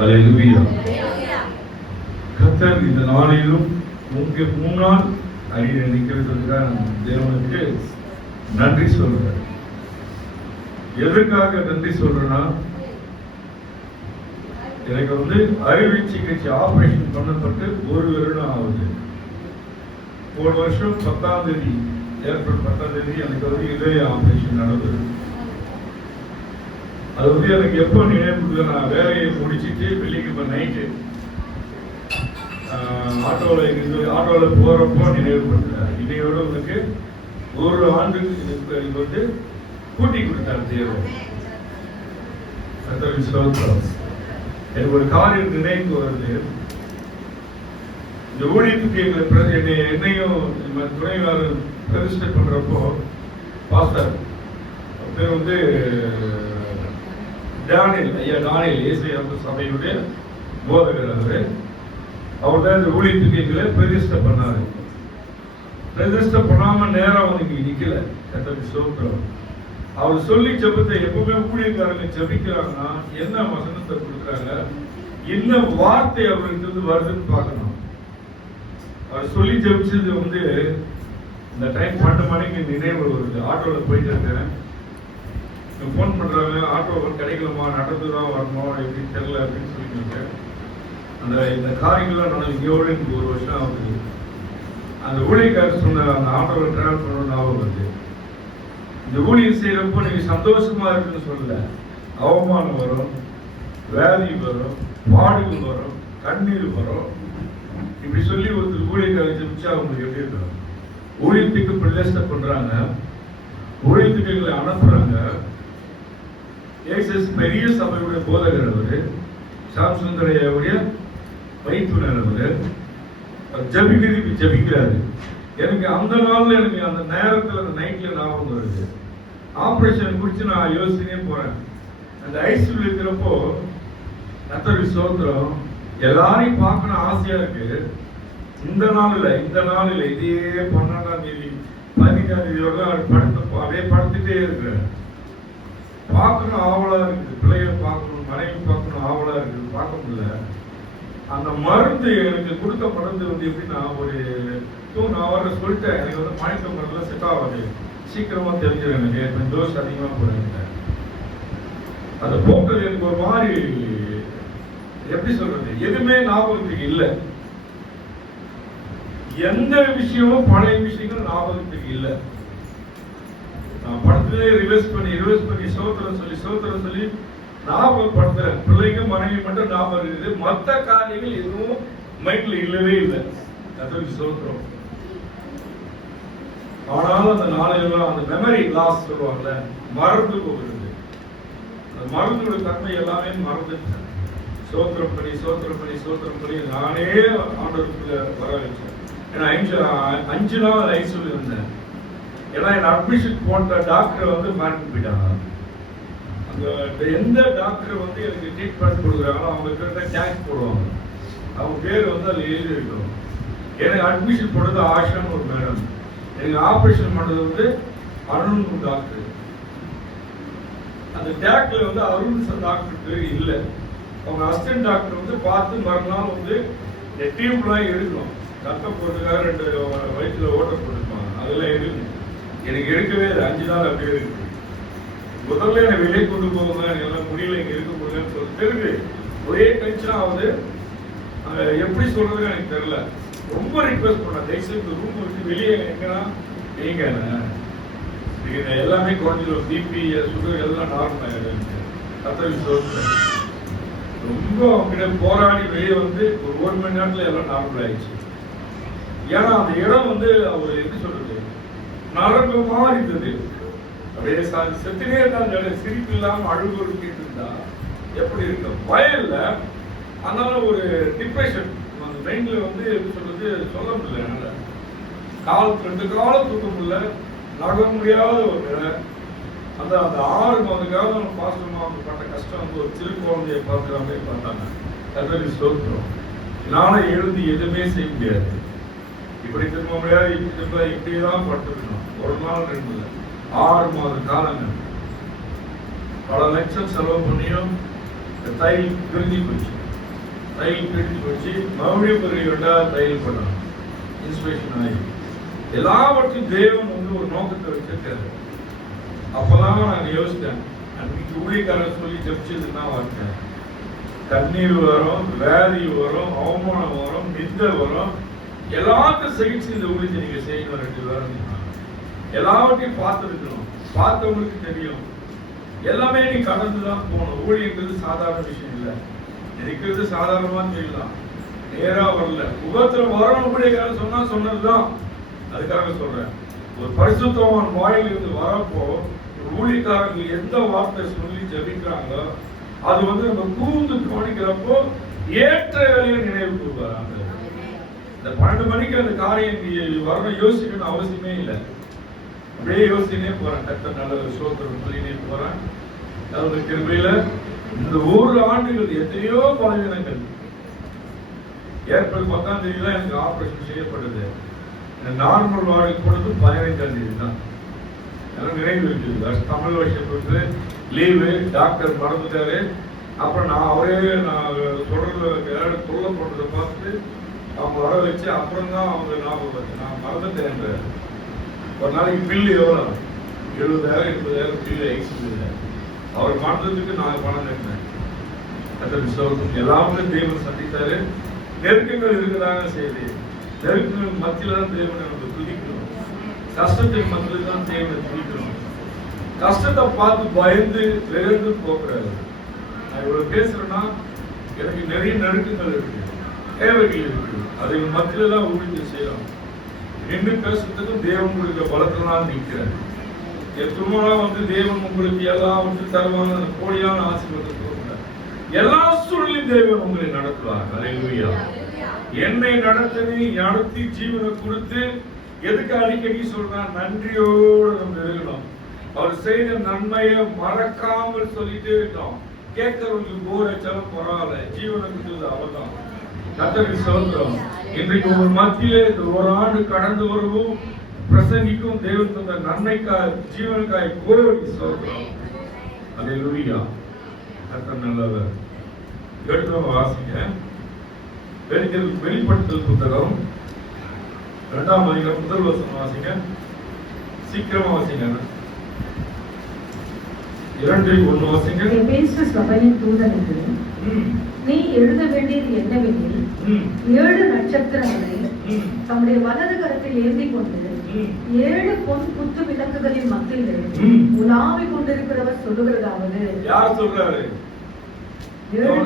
அல்லேலூயா. கர்த்தர் இந்த நாளிலும் உங்க முன்னால் அடியை நிற்கிறதுக்காக தேவனுக்கு நன்றி சொல்றேன். எதற்காக நன்றி சொல்றேன்னா, எனக்கு அறுவை சிகிச்சை ஆபரேஷன் பண்ணப்பட்டு 1 வருடம் ஆகுது. போன வருஷம் 10ஆம் தேதி, ஏப்ரல் 10ஆம் தேதி எனக்கு இதய ஆபரேஷன் நடந்தது. அது எனக்கு எப்போ நினைவு, நான் வேலையை முடிச்சுட்டு வெள்ளிக்கிழமை நைட்டு ஆட்டோவில் போறப்போ நினைவுபடுத்துறாரு. இன்னையோட உனக்கு 1 ஆண்டுக்கு கூட்டி கொடுத்தார் தேவன். எனக்கு ஒரு காரியம் நினைவுக்கு வருது. இந்த ஊழியத்துக்கு என்னையும் துணையாளர் பிரதிஷ்டை பண்றப்போ பாஸ்டர் பேர் டானியல் இயேசு சபையுடைய போதகர். அவர் தான் இந்த ஊழியத்துக்கு எங்களை பிரதிஷ்டை பண்ணாரு. பிரதிஷ்டை பண்ணாம நேரம் அவனுக்கு நிக்கல. சோத்திரம். அவர் சொல்லி ஜெபத்தை எப்பவுமே ஊழியக்காரங்க ஜெபிக்கிறாங்கன்னா என்ன வசனத்தை கொடுக்குறாங்க, என்ன வார்த்தை அவருக்கு வருதுன்னு பார்க்கணும். அவர் சொல்லி ஜெபிச்சது இந்த டைம் 12 மணிக்கு நினைவு வருது. ஆட்டோவில் போயிட்டு இருக்கேன், ஃபோன் பண்றாங்க, ஆட்டோ கிடைக்கலமா, நடந்து தான் வரணும், எப்படி தெரியல அப்படின்னு சொல்லிட்டு இந்த காரியங்கள்லாம் நான் இங்கோட எனக்கு 1 வருஷம் ஆகுது. அந்த ஊழியக்காரர் சொன்ன அந்த ஆட்டோவில் டிராவல் பண்ணணும் ஞாபகம் வருது. இந்த ஊழியம் செய்யறப்போ நீங்க சந்தோஷமா இருக்குன்னு சொல்லல, அவமானம் வரும், வேதி வரும், பாடுகள் வரும், கண்ணீர் வரும். இப்படி சொல்லி ஒரு ஊழியக்காரர் ஜெபிச்சா அவங்களுக்கு எப்படி இருக்கும்? ஊழியத்துக்கு பிரதிஷ்டை பண்றாங்க, ஊழியத்துக்கு எங்களை அனுப்புறாங்க. ஏசஸ் பெரிய சபையுடைய போதகர் அவரு, சாம்சுந்தரையாவுடைய வைத்துனர் அவரு. ஜபிக்கிறாரு. எனக்கு அந்த நாள்ல எனக்கு அந்த நேரத்தில் அந்த நைட்ல ஞாபகம் வருது. ஆபரேஷன் குறித்து நான் யோசிச்சுனே போறேன். அந்த ஐசியூல இருக்கிறப்போ கர்த்தருக்கு ஸ்தோத்திரம், எல்லாரையும் பார்க்கணும் ஆசையா இருக்கு. இந்த நாளில் இதே 12ஆம் தேதி 15ஆம் தேதி அப்படியே படுத்துட்டே இருக்கிறேன். பார்க்கணும் ஆவலா இருக்குது, பிள்ளைகளை பார்க்கணும், மனைவி பார்க்கணும் ஆவலா இருக்குது, பார்க்க முடியல. அந்த மருந்து எனக்கு கொடுத்த மருந்து எப்படின்னா, நான் வர சொல்லிட்டேன், எனக்கு மயக்க மருந்துலாம் செட் ஆகாது, சீக்கிரமா தெரிஞ்சிடும், எனக்கு கொஞ்சம் டோஸ் அதிகமா போறேன். அதை போட்டது எனக்கு ஒரு மாதிரி எப்படி சொல்றது, எதுவுமே ஞாபகத்துக்கு இல்லை. எந்த விஷயமும் பழைய விஷயங்களும் ஞாபகத்துக்கு இல்லை. நான் படத்திலே ரிவர்ஸ் பண்ணி சோத்திரம் சொல்லி ஞாபகப்படுத்துறேன். பிள்ளைங்க மனைவி மட்டும் ஞாபகம் இருக்குது, மற்ற காரியங்கள் எதுவும் மைண்ட்ல இல்லவே இல்லை. அதற்கு சோத்திரம். ஆனாலும் அந்த நாளையெல்லாம் அந்த மெமரி லாஸ் சொல்லுவாங்கல்ல, மறந்து போகிறது. அந்த மறந்தோட தன்மை எல்லாமே மறந்துட்டேன். சோத்திரம் பண்ணி நானே ஆண்டவருக்குள்ள வர வச்சேன். ஏன்னா 5 நாள் ஐசியூல இருந்தேன். ஏன்னா என் அட்மிஷன் போட்ட டாக்டர் மறந்து போயிட்டாங்க. அந்த எந்த டாக்டர் எனக்கு ட்ரீட்மெண்ட் கொடுக்குறாங்களோ அவங்க கிட்ட டேக்ஸ் போடுவாங்க. அவங்க பேர் அதில் எழுதி இருக்கும். எனக்கு அட்மிஷன் போட்டது ஆஷான்னு ஒரு மேடம், எனக்கு ஆப்ரேஷன் பண்ணது அருண் டாக்டர். அந்த டேக்ல அருண் டாக்டர் பேர் இல்லை. அவங்க அசிஸ்டன்ட் டாக்டர் பார்த்து மறுநாள் டியூப்லாம் எடுக்கணும், ரத்தம் போட்டுக்காக 2 வயிற்றுல ஓட்ட போட்டுருப்பாங்க, அதெல்லாம் எடுக்கணும். எனக்கு எடுக்கவே இல்லை. 5 நாள் அப்படியே இருக்கு. முதல்ல என்னை வெளியே கொண்டு போவாங்க, எல்லாம் முடியல, இங்க இருக்க முடியலன்னு சொல்லிட்டு ஒரே டென்ஷன் ஆகுது. எப்படி சொல்றதுன்னு எனக்கு தெரியல. ரொம்ப ரிக்வெஸ்ட் பண்ண, தயவுசெய்து ரூம் விட்டு வெளியே எங்கன்னா நீங்க எல்லாமே குறைஞ்சிடும், பிபி சுகர் எல்லாம் நார்மல் ஆயிடும். ரொம்ப அவங்கிட்ட போராடி வெளியே ஒரு 1 மணி நேரத்துல எல்லாம் நார்மல் ஆயிடுச்சு. ஏன்னா அந்த இடம் அவர் எப்படி சொல்றது, நரம்பு மாதிரி இருந்தது. அப்படியே செத்துனே இருந்தாலும் சிரிப்பு இல்லாம அழுகு இருந்தா எப்படி இருக்கும், வயல்ல. அதனால ஒரு டிப்ரெஷன் அந்த மைண்ட்ல எப்படி சொல்றது சொல்ல முடியல. என்னால 2 காலம் தூக்க முடியல, நக முடியாத ஒரு நிலை. அந்த 6 மாதத்துக்காக பாஸ்டமா பட்ட கஷ்டம் ஒரு சிறு குழந்தைய பார்க்குற மாதிரி பார்த்தாங்க. கர்த்தருக்கு ஸ்தோத்திரம். நானே எழுதி எதுவுமே செய்ய முடியாது, இப்படி திரும்ப முடியாது, இப்படிதான் படுத்துக்கணும். 1 நாள் 2 இல்லை, 6 மாத காலங்கள் பல லட்சம் செலவு பண்ணியும் தை பிரிஞ்சு போச்சு. தையல் பிடிச்சு வச்சு மறுபடியும் ஒரு 2வது தையல் பண்ணணும். இன்ஸ்பிரேஷன் ஆகி எல்லாவற்றையும் தேவன் வந்து ஒரு நோக்கத்தை வச்சிருக்காரு. அப்பதான் நான் யோசித்தேன், அன்னைக்கு ஊழியக்காரர் சொல்லி ஜெபிச்சதுன்னா வார்த்தை கண்ணீர் வரும், வேதி வரும், அவமானம் வரும், நிந்தை வரும், எல்லாத்தையும் சகிச்சு இந்த ஊழியத்தை நீங்க செய்யணும். 2 பேரும் எல்லாவற்றையும் பார்த்துருக்கணும். பார்த்தவங்களுக்கு தெரியும் எல்லாமே நீ கடந்துதான் போகணும். ஊழியங்கிறது சாதாரண விஷயம் இல்லை. இருக்கிறது சாதாரணமா தெரியலாம், நேரா வரல. உபத்திரம் வரணும் ஊழியக்காரன் சொன்னா சொன்னதுதான். அதுக்காக சொல்றேன், ஒரு பரிசுத்தமான வாயிலிருந்து வரப்போ ஊழியக்காரர்கள் எந்த வார்த்தை சொல்லி ஜெபிக்கிறாங்களோ அது வந்து நம்ம கூர்ந்து கவனிக்கிறப்போ ஏற்ற வேலையை நினைவு கூறுவாங்க. இந்த 12 மணிக்கு அந்த காரியம் வரணும் யோசிக்கணும்னு அவசியமே இல்லை. அப்படியே யோசிச்சுனே போறேன். கர்த்தர் நல்ல சோத்திரம் சொல்லினே போறேன். அவருடைய கிருபையில இந்த 1 ஆண்டுகள் எத்தனையோ பலவீனங்கள். ஏப்ரல் 10ஆம் தேதி தான் எனக்கு ஆபரேஷன் செய்யப்பட்டது. நார்மல் வார்டுக்கு போனது 15ஆம் தேதி தான். எனக்கு நினைவு இருக்குது. தமிழ் வருஷத்துக்கு லீவு, டாக்டர் மறந்துட்டாரு. அப்புறம் நான் தொடர்ந்து தொல்லை போட்டதை பார்த்து அவங்க வர வச்சு அப்புறம் தான் அவங்க ஞாபகம் வச்சு நான் மறந்துட்டேன். ஒரு நாளைக்கு பில்லு எவ்வளோ? 70,000 80,000 பில்லு எக்ஸ்பிள். அவர் மறந்ததுக்கு நான் பணம் கட்டினேன். எல்லாமே தேவன் சந்தித்தாரு. நெருக்கங்கள் இருக்கிறாங்க செய்தி. நெருக்கங்கள் மத்தியில தான் தேவனை நம்ம துதிக்கணும். கஷ்டத்தின் மத்தியில் தான் தேவனை துதிக்கணும். கஷ்டத்தை பார்த்து பயந்து விரைந்து போகிறாரு. நான் இவ்வளவு பேசுறேன்னா எனக்கு நிறைய நெருக்கங்கள் இருக்கு, தேவைகள் இருக்கு. அதை மத்தியில தான் ஊழியம் செய்யலாம். நின்று பேசுறதுக்கும் தேவன் கொடுக்க பலத்தெல்லாம் நிற்கிறேன். எத்தனை வந்து தேவன் உங்களுக்கு எல்லாம் வந்து தருவாங்க. கோடியான ஆசீர்வாதம் எல்லா சூழலிலும் தேவன் உங்களை நடத்துவார். அல்லேலூயா. என்னை நடத்தி ஜீவனை கொடுத்து எதுக்கு அடிக்கடி சொல்றான்? நன்றியோடு நம்ம இருக்கணும். அவர் செய்த நன்மையை மறக்காமல் சொல்லிட்டே இருக்கோம். கேட்கறவங்களுக்கு போர் அடிச்சாலும் பரவாயில்ல, ஜீவனை கொடுத்தது அவர்தான். கர்த்தருக்கு ஸ்தோத்திரம். இன்றைக்கு ஒரு மத்தியிலே இந்த 1 ஆண்டு கடந்து வருவோம் பிரசங்கிக்கும் தேவன் தந்த நன்மைக்காய் ஜீவனுக்காய் கோடி ஸ்தோத்திரம். அல்லேலூயா. கர்த்தர் நல்லவர். எடுத்து வாசிங்க. வெளிப்படுத்தல் புத்தகம் 2ஆம் அதிகாரம் முதல் வசனம் வாசிங்க. சீக்கிரமா வாசிங்க. 2:1 வாசிங்க. எபேசு சபையின் தூதனுக்கு நீ எழுத வேண்டியது என்னவெனில் 7 நட்சத்திரங்களை தம்முடைய வலது கரத்தில் ஏந்தி கொண்டு 7 பொன் குத்து விளக்குகளின் மத்தியிலே உலாவிக் கொண்டிருக்கிறவர் சொல்லுகிறதாவது. யார் சொல்றாரு? 7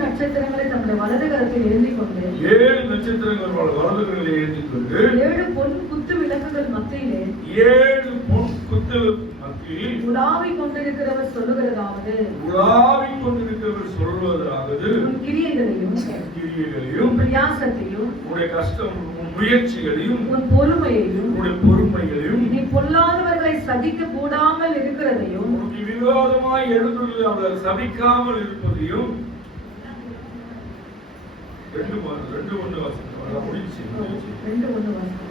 நட்சத்திரங்களை தம்முடைய வலது கரத்தில் ஏந்தி கொண்டு 7 நட்சத்திரங்கள் வலது கரத்தில் ஏந்தி கொண்டு 7 பொன் குத்து விளக்குகள் மத்தியிலே 7 பொன் குத்து மத்தியில் உலாவிக் கொண்டிருக்கிறவர் சொல்லுகிறதாவது. உலாவிக் கொண்டிருக்கிறவர் சொல்வதாவது. உன் கிரியைகளையும் உன் பிரயாசத்தையும் உன்னுடைய கஷ்டம் உன் முயற்சிகளையும் உன் பொறுமையையும் உன்னுடைய பொறுமைகளையும் நீ பொல்லாதவர்களை சபிக்க கூடாமல் இருக்கிறதையும் உனக்கு விரோதமாய் எழுந்துள்ள அவர்களை சபிக்காமல் இருப்பதையும் 2:1 வாசிக்கலாம். முடிச்சு 2:1 வாசிக்கலாம்.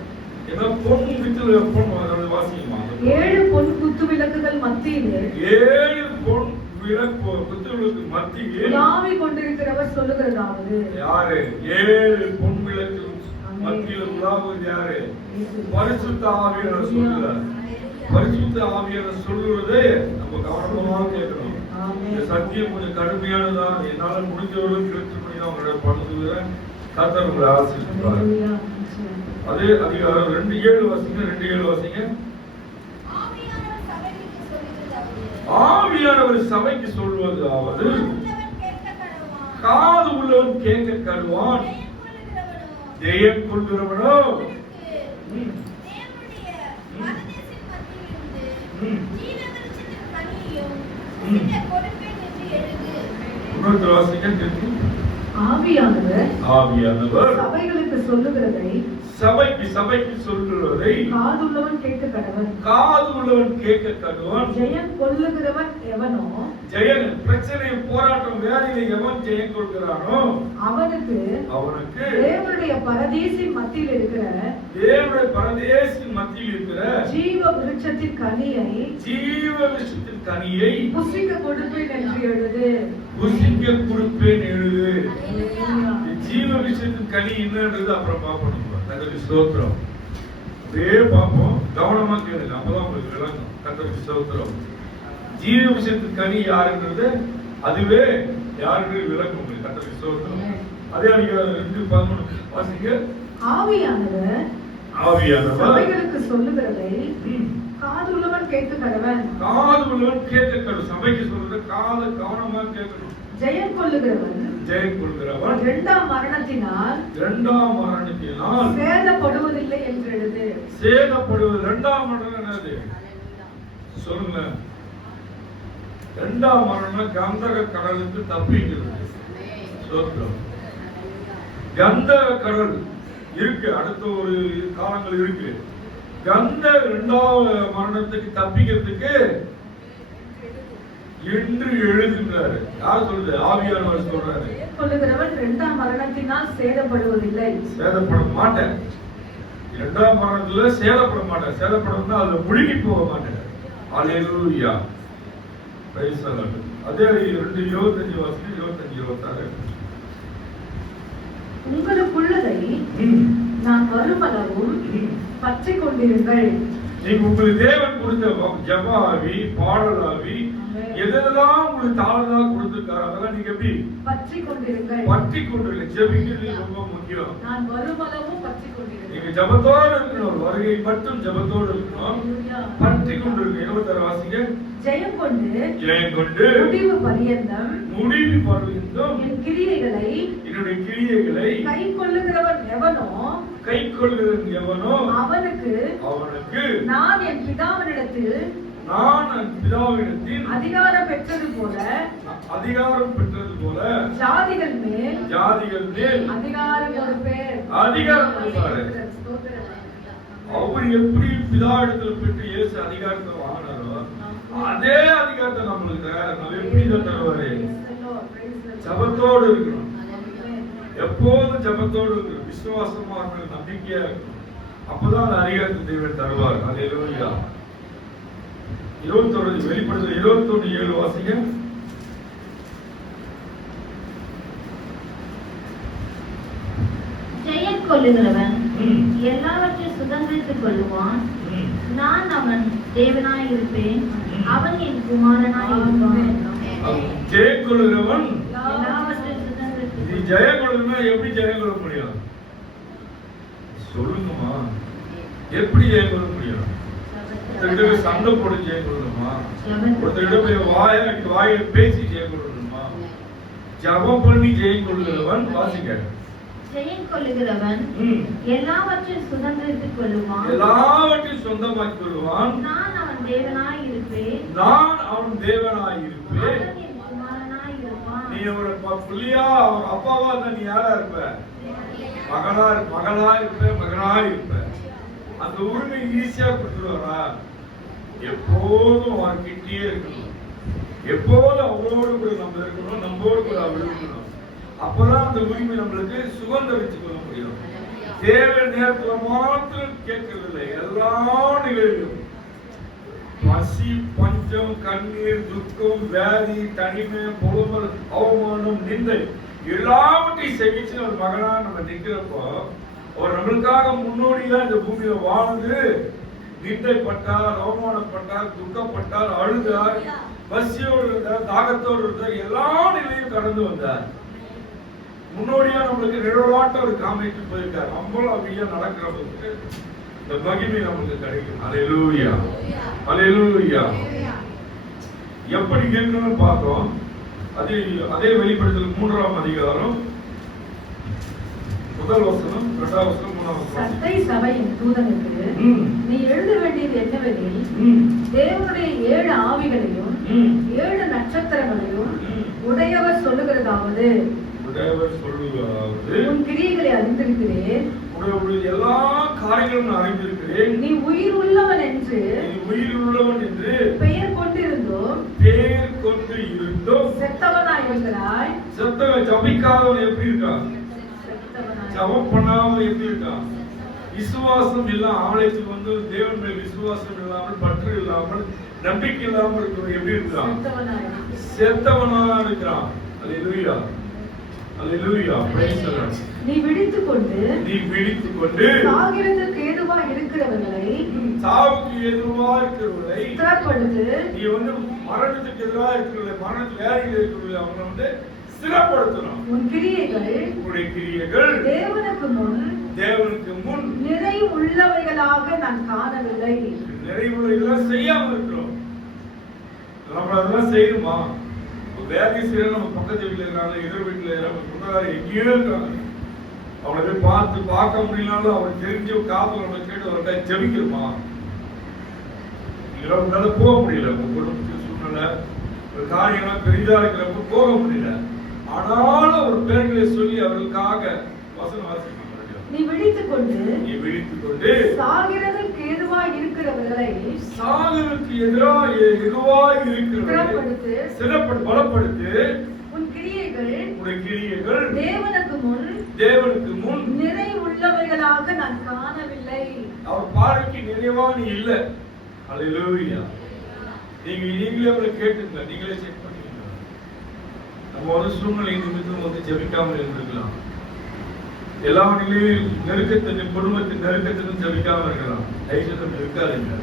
ஏன்னா பொன் வித்துல பொன் வாசிக்குமா? 7 பொன் குத்து விளக்குகள் மத்தியிலே 7 பொன் விளக்கு குத்து விளக்கு மத்தியில் உலாவிக் கொண்டிருக்கிறவர் சொல்லுகிறதாவது. யாரு? 7 பொன் விளக்கு மத்தியில் உலாவுவது யாரு? பரிசுத்த ஆவியானவர் சொல்லுகிறார். பரிசுத்த ஆவியானவர் சொல்லுவது நம்ம கவனமா கேட்கணும். இந்த சத்தியம் கொஞ்சம் கடுமையானதான். என்னால முடிஞ்சவர்களும் கிழக்கு பண்ணி தான் உங்களோட பண்ணுகிறேன். கர்த்தர் உங்களை ஆசீர்வதிப்பார். அதே அதிகாரம் 2:7 வாசிங்க. 2:7 வாசிங்க. ஆவியானவர் சபைக்கு சொல்வதாவது காது உள்ளவன் கேட்க கடவான். ஜெயம் கொள்கிறவனோ ஆவியானவர் ஆவியானவர் சபைகளுக்கு சொல்லுகிறதை சபைக்கு சொல்லுவதை காதுள்ளவன் கேட்க கடவன். காது உள்ளவன் கேட்க கடவன். ஜெயம் கொள்ளுகிறவன் எவனோ, ஜெயம் பிரச்சனை போராட்டம் வேலையை எவன் ஜெயம் கொள்கிறானோ அவனுக்கு தேவனுடைய பரதேசின் மத்தியில் இருக்கிற ஜீவ விருட்சத்தின் கனியை புசிக்க கொடுப்பேன் என்று எழுது. ஜீவ விருட்சத்தின் கனி என்னன்றது அப்புறம் பார்ப்போம். கர்த்தருக்கு ஸ்தோத்திரம். அப்படியே பார்ப்போம், கவனமா கேளுங்க, அப்பதான் உங்களுக்கு விளங்கும். கர்த்தருக்கு ஸ்தோத்திரம். ஜீவ விருட்சத்தின் கனி யாருன்றது அதுவே யாருன்றது விளங்கும். கர்த்தருக்கு ஸ்தோத்திரம். அதே அதிகாரம் 2:13 வாசிங்க. ஆவியானவர் சபைகளுக்கு சொல்லுகிறதை காதுள்ளவன் கேட்க கடவன். சபைக்கு சொல்லுகிற காது கவனமா கேட்கணும். ஜெயம் கொள்ளுகிறவன் இரண்டாம் மரணத்தினால் சேதப்படுவதில்லை என்று எழுது. சேதப்படுவது இரண்டாம் மரணம் என்னது சொல்லுங்க. இரண்டாம் மரணம் கந்தக கடலுக்கு தப்பிக்கிறது. கந்தக கடல் இருக்கு, அடுத்த ஒரு காலங்கள் இருக்கு. கந்த இரண்டாவது மரணத்துக்கு தப்பிக்கிறதுக்கு என்று எழுதுகிறாரு. யார் சொல்றது? ஆவியானவர் சொல்றாரு. சொல்லுகிறவன் இரண்டாம் மரணத்தினால் சேதப்படுவதில்லை. சேதப்பட மாட்டேன். இரண்டாம் மரணத்துல சேதப்பட மாட்டேன். சேதப்படணும்னா அதுல முழுகி போக மாட்டேன். அல்லேலூயா. Praise the Lord. அதே 2:25 வாசிங்க. 25-26. உங்களுக்குள்ளதை நான் வருமளவும் பற்றி கொண்டிருங்கள். நீங்க உங்களுக்கு தேவன் கொடுத்த ஜெபாவி பாடலாவி எதெல்லாம் உங்களுக்கு தாளமாக கொடுத்திருக்காரு அதெல்லாம் நீங்க எப்படி பற்றி கொண்டிருங்கள். ஜெபிக்கிறது ரொம்ப முக்கியம். நான் வருமளவும் பற்றி கொண்டிருங்கள். நீங்க ஜெபத்தோடு இருக்கணும். வருகை மட்டும் ஜெபத்தோடு இருக்கணும். பற்றி கொண்டிருங்க. 26 வாசிங்க. ஜெயம் கொண்டு முடிவு பரியந்தம் என் கிரியைகளை என்னுடைய கிரியைகளை கை கொள்ளுகிறவன் எவனோ அவனுக்கு நான் என் பிதாவினிடத்தில் அதிகாரம் பெற்றது போல ஜாதிகள் மேல் அதிகாரம் கொடுப்பாரு. அவர் எப்படி பிதாவிடத்தில் பெற்று இயேசு அதிகாரத்தை வாங்கினாரோ அதே அதிகாரத்தை நம்மளுக்கு நம்ம எப்படி தருவாரு? ஜபத்தோடு இருக்கணும். எப்போதும் ஜபத்தோடு இருக்கணும். விசுவாசமா இருக்கணும். நம்பிக்கையா இருக்கணும். அப்பதான் அந்த அதிகாரத்தை தேவன் தருவார். அல்லேலூயா. 21 வெளிப்படுத்தல் 21:7 வாசிங்க. ஜெயம் கொள்ளுகிறவன் எல்லாவற்றையும் சுதந்திரித்துக் கொள்ளுவான். நான் அவன் தேவனாய் இருப்பேன், அவன் என் குமாரனாய் இருப்பான். ஜெயம் கொள்ளுகிறவன் எல்லாவற்றையும் சுதந்திரித்துக் ஜெயம் கொள்ளுகிறவன் எப்படி ஜெயம் கொள்ள முடியும் சொல்லுங்கம்மா? எப்படி ஜெயம் கொள்ள முடியும்? ஒருத்தர் சண்டை போட்டு ஜெயம் கொள்ளணுமா? ஒருத்தர் போய் வாயை பேசி ஜெயம் கொள்ளணுமா? ஜபம் பண்ணி ஜெயம் கொள்ளுகிறவன் வாசிங்க. ஜெயம் கொள்ளுகிறவன் எல்லாவற்றையும் சுதந்திரித்துக் கொள்ளுவான். எல்லாவற்றையும் சொந்தமாக்கிக் கொள்வான். நான் அவன் தேவனாய் இருப்பேன், நீ ஒரு புள்ளியா அவர் அப்பாவா இருந்தா நீ யாரா இருப்ப? மகனா இருப்ப, மகனா இருப்ப. அந்த உரிமை ஈஸியா கொடுத்துருவாரா? எப்போதும் அவர் கிட்டே இருக்கணும். எப்போதும் அவரோடு கூட நம்ம இருக்கணும். நம்மோடு கூட அவர் இருக்கணும். அப்பதான் அந்த உரிமை நம்மளுக்கு சுதந்திரித்துக் கொள்ள முடியும். தேவை நேரத்துல மாத்திரம் கேட்கவில்லை, எல்லா நிலையிலும் பசி, பஞ்சம், கண்ணீர், துக்கம், வியாதி, தனிமை, புலம்பல், அவமானம், நிந்தை எல்லாவற்றையும் சகிச்சு ஒரு மகனா நம்ம நிக்கிறப்போ அவர் நம்மளுக்காக முன்னோடியா இந்த பூமியில வாழ்ந்து நிந்தைப்பட்டார், அவமானப்பட்டார், துக்கப்பட்டார், அழுதார், பசியோடு இருந்தார், தாகத்தோடு இருந்தார், எல்லா நிலையும் கடந்து வந்தார். முன்னோடியா நம்மளுக்கு நிழலாட்ட ஒரு காமிட்டு போயிருக்கார். நம்மளும் அப்படியே நடக்கிறவங்களுக்கு இந்த மகிமை நமக்கு கிடைக்கும். அல்லேலூயா, அல்லேலூயா. எப்படி கேட்கணும்னு பார்த்தோம். அதே வெளிப்படுத்தல் 3ஆம் அதிகாரம் 1 வசனம், 2 வசனம், 3 வசனம். சத்தை சபையின் தூதனுக்கு நீ எழுத வேண்டியது என்னவெனில், தேவனுடைய 7 ஆவிகளையும் 7 நட்சத்திரங்களையும் உடையவர் சொல்லுகிறதாவது, உன் கிரியைகளை அறிந்திருக்கிறேன். உன்னுடைய எல்லா காரியங்களும் நான் அறிந்திருக்கிறேன். நீ உயிர் உள்ளவன் என்று பெயர் கொண்டிருந்தோம் செத்தவனாய் இருக்கிறாய். செத்தவன் ஜபிக்காதவன் எப்படி இருக்கான்? ஜபம் பண்ணாமல் எப்படி இருக்கான்? விசுவாசம் இல்லாம ஆலயத்துக்கு வந்து தேவன் மேல் விசுவாசம் இல்லாமல், பற்று இல்லாமல், நம்பிக்கை இல்லாமல் இருக்கிறவன் எப்படி இருக்கிறான்? செத்தவனா இருக்கிறான். அல்லேலூயா, அல்லேலூயா, பிரைஸ் தி லார்ட். நீ விழித்துக் கொண்டு சாகிறதுக்கு ஏதுவா இருக்கிறவர்களை ஸ்திரப்படுத்து. நீ வந்து மரணத்துக்கு எதிராக இருக்கிறவர்களை, மரணத்துக்கு வேலையில் இருக்கிறவர்களை அவங்க வந்து ஸ்திரப்படுத்தணும். உன்னுடைய கிரியைகள் தேவனுக்கு முன் நிறைவு உள்ளவைகளாக நான் காணவில்லை. நிறைவுள்ள இதெல்லாம் செய்யாம இருக்கிறோம். நம்ம அதெல்லாம் செய்யணுமா? வேலை செய்யற நம்ம பக்கத்து வீட்டுல இருக்காங்க, எதிர் வீட்டுல நம்ம சொந்தக்கார எங்கேயோ இருக்காங்க. அவனை போய் பார்க்க முடியலனாலும் அவன் தெரிஞ்சு காதல் நம்ம கேட்டு அவர்கிட்ட ஜெபிக்கிறோமா? உங்களால போக முடியல, உங்க குடும்பத்துக்கு சூழ்நிலை ஒரு காரியம்லாம் பெரிதா இருக்கிறப்ப போக முடியல. ஆனாலும் ஒரு பேர்களை சொல்லி அவர்களுக்காக வசனம் வாசிக்கணும். நீ விழித்துக் கொண்டு சாகிறதுக்கு எதுவாய் இருக்கிறவர்களை பலப்படுத்து. உன் கிரியைகள் தேவனுக்கு முன் நிறைவுள்ளவைகளாக நான் காணவில்லை. அவர் பார்வைக்கு நிறைவா நீ இல்ல. அல்லேலூயா. நீங்களே அவரை கேட்டுங்க, நீங்களே செக் பண்ணிக்கங்க. நம்ம ஒரு சூழ்நிலை நிமித்தம் வந்து ஜெபிக்காமல் இருந்திருக்கலாம். எல்லா நிலையிலும் நெருக்கத்தின் குடும்பத்தின் நெருக்கத்திலும் ஜெபிக்காம இருக்கலாம். ஐஸ்வர்யம் இருக்காதுங்க.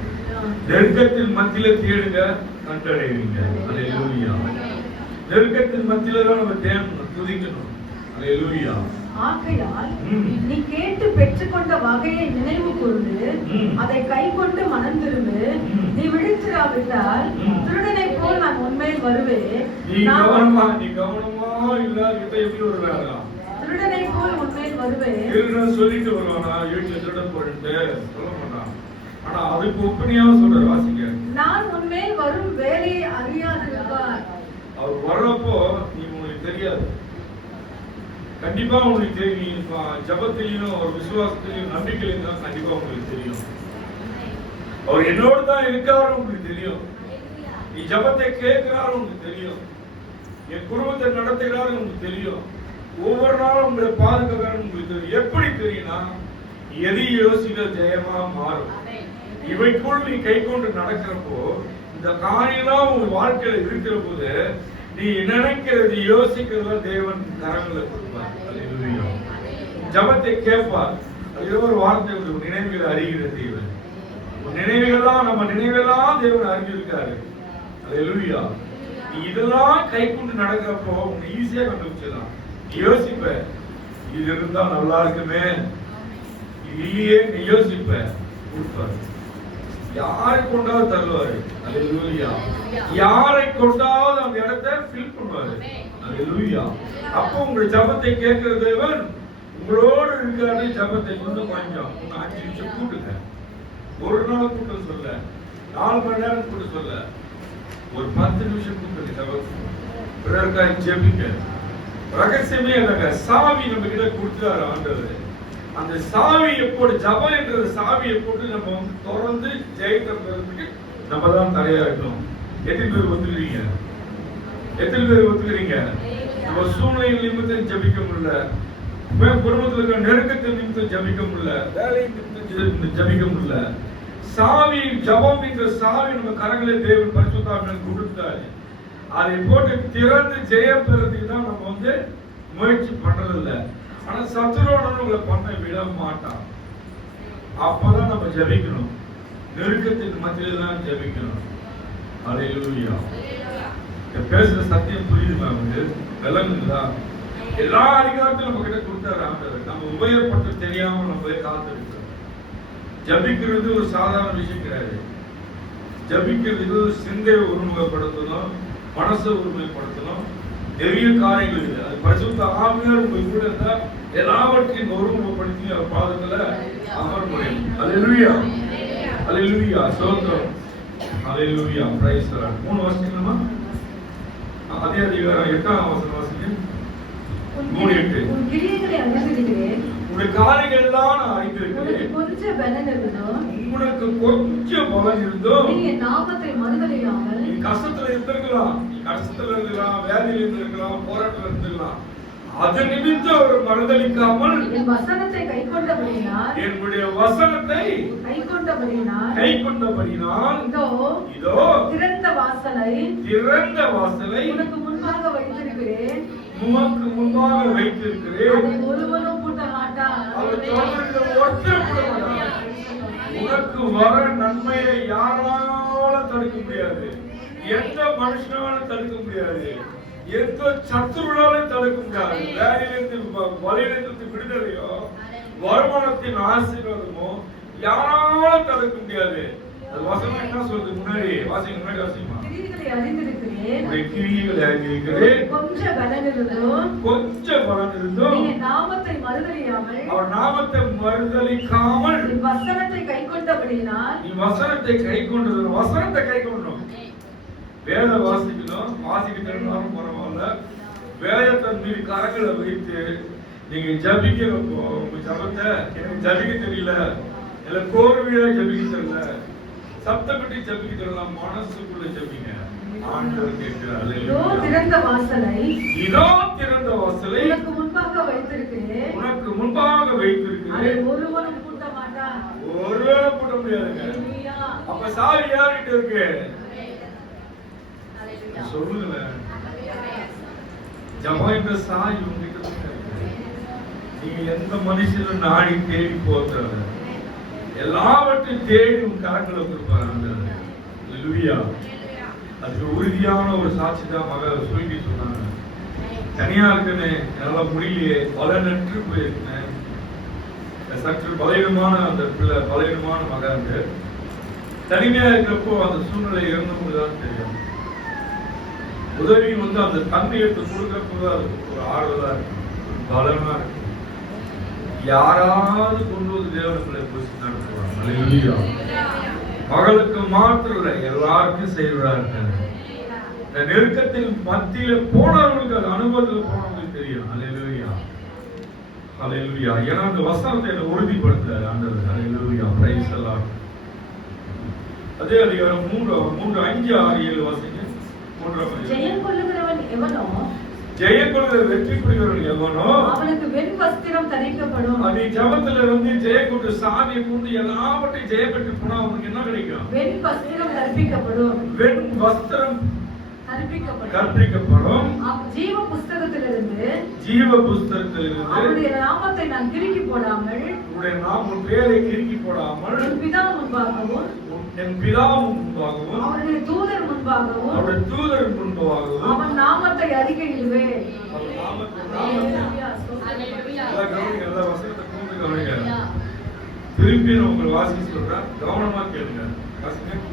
நெருக்கத்தின் மத்தியில தேடுங்க, கண்டடைவீங்க. அல்லேலூயா. நெருக்கத்தின் மத்தியில தான் நம்ம தேடணும், துதிக்கணும். அல்லேலூயா. ஆகையால் நீ கேட்டு பெற்றுக்கொண்ட வகையை நினைவு கூர்ந்து அதை கை கொண்டு மனம் திரும்பு. நீ விழித்திராவிட்டால் திருடனை போல் நான் உன்மேல் வருவேன். நீ கவனமா இல்லாத எப்படி வருவாங்க? திருடனை போல் உன்மேல் வருவேன். திருடன் சொல்லிட்டு வருவானா? வீட்டுல திருடன் போட்டு சொல்ல மாட்டான். ஆனா அதுக்கு ஒப்பனையாக சொல்ற வாசிங்க. நான் உன்மேல் வரும் வேலையை அறியாதிருப்பார். அவர் வர்றப்போ நீ உங்களுக்கு தெரியாது. கண்டிப்பா உங்களுக்கு தெரியும். ஜபத்திலையும் ஒரு விசுவாசத்திலையும் நம்பிக்கையிலும் தான் கண்டிப்பா உங்களுக்கு தெரியும். அவர் என்னோடு தான் இருக்காரு உங்களுக்கு தெரியும். நீ ஜபத்தை கேட்கிறாரு உங்களுக்கு தெரியும். என் குடும்பத்தை நடத்துகிறாரு உங்களுக்கு தெரியும். ஒவ்வொரு நாளும் உங்களை பாதுகாக்கிறாரு உங்களுக்கு தெரியும். எப்படி தெரியும்னா எதை யோசிக்க ஜெயமா மாறும். இவைக்குள் நீ கை கொண்டு நடக்கிறப்போ இந்த காரியெல்லாம் உங்க வாழ்க்கையில இருக்கிற போது நீ நினைக்கிறது யோசிக்கிறதா தேவன் கரங்களை கொடுப்பார். அல்லேலூயா. ஜபத்தை கேட்பார். அது ஒரு வார்த்தை, நினைவுகளை அறிகிற தேவன். நினைவுகள்லாம் நம்ம நினைவெல்லாம் தேவன் அறிஞ்சிருக்காரு. அல்லேலூயா. நீ இதெல்லாம் கை கொண்டு நடக்கிறப்போ உங்க ஈஸியா கண்டுபிடிச்சிடலாம். யோசிப்ப, இது இருந்தா நல்லா இருக்குமே, இல்லையே நீ யோசிப்ப, கொடுப்பாரு. யாரை கொண்டாவது தருவாரு. அல்லேலூயா. யாரை கொண்டாவது அந்த இடத்தை ஃபில் பண்ணுவாரு. அல்லேலூயா. அப்போ உங்க ஜபத்தை கேட்கிற தேவன் உங்களோடு இருக்காரு. ஜபத்தை கொஞ்சம் 5 நிமிஷம் கூட்டுங்க. ஒரு நாள் கூட்ட சொல்ல, 4 மணி நேரம் கூட்ட சொல்ல, ஒரு 10 நிமிஷம் கூட்டுங்க. ஜபத்தை பிறருக்காக ஜெபிங்க. ரகசியமே என்னங்க? சாவி நம்ம கிட்ட கொடுத்தாரு ஆண்டவர். அந்த சாவியை போட்டு, ஜபம் என்ற சாவியை போட்டு நம்ம வந்து தொடர்ந்து ஜெயத்தை பெறதுக்கு நம்ம தான் தடையா இருக்கணும். எத்தனை பேர் ஒத்துக்கிறீங்க? நம்ம சூழ்நிலை நிமித்தம் ஜபிக்க முடியல, குடும்பத்தில் இருக்கிற நெருக்கத்தின் நிமித்தம் ஜபிக்க முடியல, வேலை நிமித்தம் ஜபிக்க முடியல. சாவி, ஜபம் என்ற சாவி நம்ம கரங்களை தேவன் பரிசுத்தாவியானவர் கொடுத்தாரு. அதை போட்டு திறந்து ஜெயம் பெறதுக்கு தான் நம்ம வந்து முயற்சி பண்றதில்லை. ஆனா சத்துருவோட உங்களை பண்ண விட மாட்டான். அப்பதான் நம்ம ஜெபிக்கணும். நெருக்கத்தின் மத்தியில தான் ஜெபிக்கணும். அல்லேலூயா. பேசுற சத்தியம் புரியுதுமா? விளங்குதா? எல்லா அதிகாரத்தையும் நம்ம கிட்ட கொடுத்தாரு ஆண்டவர். நம்ம உபயோகப்பட்டு தெரியாம நம்ம போய் காத்திருக்கிறோம். ஜபிக்கிறது ஒரு சாதாரண விஷயம் கிடையாது. ஜபிக்கிறதுக்கு சிந்தையை ஒருமுகப்படுத்தணும், மனசை ஒருமுகப்படுத்தணும், நிறைய காரியங்கள் இருக்கு. அது பரிசுத்த ஆவியார் உங்க கூட இருந்தா எல்லாவற்றையும் ஒருமுகப்படுத்தி அவர் பாதத்துல அமர முடியும். அல்லேலூயா. அல்லேலூயா. ஸ்தோத்திரம். அல்லேலூயா. Praise the Lord. 3 வாசிக்கலாமா? அதே அதிகாரம் 8ஆம் வசனம் வாசிங்க. 3:8. உன் கிரியைகளை அறிந்திருக்கிறேன். உடைய காரியங்கள் எல்லாம் நான் உனக்கு அறிந்திருக்கிறேன். கொஞ்சம் பலன் இருந்தோம், உனக்கு கொஞ்சம் பலன் இருந்தோம். நீ என் நாமத்தை மறுதலியாமல் நீ கஷ்டத்துல இருந்திருக்கலாம், நீ கஷ்டத்துல இருந்திருக்கலாம், வேலையில இருந்திருக்கலாம், போராட்டத்துல இருந்திருக்கலாம். அது நிமித்தம் ஒரு மறுதலிக்காமல் என் வசனத்தை கைக்கொண்டபடியினால் என்னுடைய வசனத்தை கைக்கொண்டபடியினால் கைக்கொண்டபடியினால் இதோ திறந்த வாசலை உனக்கு முன்பாக வைத்திருக்கிறேன், உமக்கு முன்பாக வைத்திருக்கிறேன். அதை ஒருவனும் பூட்ட மாட்டான். அவர் தொடர்ந்து ஒருத்தர் கூட மாட்டார். உனக்கு வர நன்மையை யாரால தடுக்க முடியாது, எந்த மனுஷனாலும் தடுக்க முடியாது, எந்த சத்துருனாலும் தடுக்க முடியாது. வேலையிலிருந்து வலையிலிருந்து விடுதலையோ வருமானத்தின் ஆசீர்வாதமோ யாராலும் தடுக்க முடியாது. அது வசனம் என்ன சொல்றது? முன்னாடி வாசிங்க, முன்னாடி வாசிமா. கிரியைகளை அறிந்திருக்கிறேன், உடைய கிரியைகளை அறிந்திருக்கிறேன், கொஞ்சம் பலன் இருந்தோம், கொஞ்சம் பலன் இருந்தோம், நீ என் நாமத்தை மறுதலியாமல் அவர் நாமத்தை மறுதலிக்காமல் என் வசனத்தை கைக்கொண்டபடியினால் நீ வசனத்தை கை கொண்டது. வசனத்தை கை கொண்டோம். வேத வாசிக்கணும், வாசிக்க தெரிஞ்சாலும் பரவாயில்ல. வேதத்தின் மீது கரங்களை வைத்து நீங்க ஜபிக்கிறப்போ உங்க ஜபத்தை எனக்கு ஜபிக்க தெரியல, இல்ல கோர்வையா ஜபிக்க தெரியல, சப்தப்பட்டி ஜபிக்க தெரியல, மனசுக்குள்ள ஜபிங்க. ஆண்டவர் கேட்கிறார். இதோ திறந்த வாசலை உனக்கு முன்பாக வைத்திருக்கிறேன், உனக்கு முன்பாக அதை வைத்திருக்கிறேன். ஒருவனும் பூட்ட மாட்டான். ஒருவேளை போட முடியாதுங்க. ஹல்லேலூயா. அப்ப சாவி யார்கிட்ட இருக்கு? சொல்லுங்களேன். ஜபம் என்ற சாவி உங்ககிட்ட தான் இருக்கு. நீங்க எந்த மனுஷனும் நாடி தேடி போகிறது, எல்லாவற்றையும் தேடி உங்க கரங்களை கொடுப்பாரு ஆண்டவர். ஹல்லேலூயா. அதுக்கு உறுதியான ஒரு சாட்சி தான் மகள் சொல்லி சொன்னாங்க. தனியா இருக்குன்னு நல்லா முடியலையே, பலனற்று போயிருக்கேன், சற்று பலவீனமான அந்த பிள்ளை, பலவீனமான மகன் தனிமையா இருக்கிறப்போ அந்த சூழ்நிலை இருந்தவங்களுக்குதான் தெரியும். உதவி அந்த தன்மையத்தை கொடுக்கிறப்போ ஒரு ஆறுதலா இருக்கும், ஒரு பலனா இருக்கும். யாராவது கொண்டு வந்து தேவனுக்குள்ளே போய் நடத்துவாங்க. ஹல்லேலூயா. மகளுக்கு மாத்திரம் இல்லை, எல்லாருக்கும் செய்வார்கள். இந்த நெருக்கத்தில் மத்தியில போனவர்களுக்கு, அது அனுபவத்தில் போனவங்களுக்கு தெரியும். ஹல்லேலூயா, ஹல்லேலூயா. ஏன்னா அந்த வசனத்தை உறுதிப்படுத்த ஆண்டவர். ஹல்லேலூயா, பிரைஸ் தி லார்ட். அதே அதிகாரம் 3, 5, 6, 7 வாசிங்க. 3 ஜெயம் கொள்ளுகிறவன் எவனோ, ஜெயம் கொள்ளுகிற வெற்றி கொள்கிறவன் எவனோ அவனுக்கு வெண் வஸ்திரம் தரிக்கப்படும். அது ஜபத்துல ஜெயம் கொண்டு சாமியை கொண்டு எல்லாவற்றையும் ஜெயம் பெற்று போனா அவனுக்கு என்ன கிடைக்கும்? வெண் வஸ்திரம் கற்பிக்கப்படும். வெண் வஸ்திரம் கற்பிக்கப்படும். கற்பிக்கப்படும். ஜீவ புஸ்தகத்திலிருந்து அவருடைய நாமத்தை நான் கிறுக்கி போடாமல், உடைய நாமம் பேரை கிறுக்கி போடாமல், என் பிதா முன்பாகவும் அவருடைய தூதர் முன்பாகவும் அவன் நாமத்தை அறிக்கையிடுவேன். திருப்பி நான் உங்களை வாசிக்க சொல்றேன், கவனமா கேளுங்க.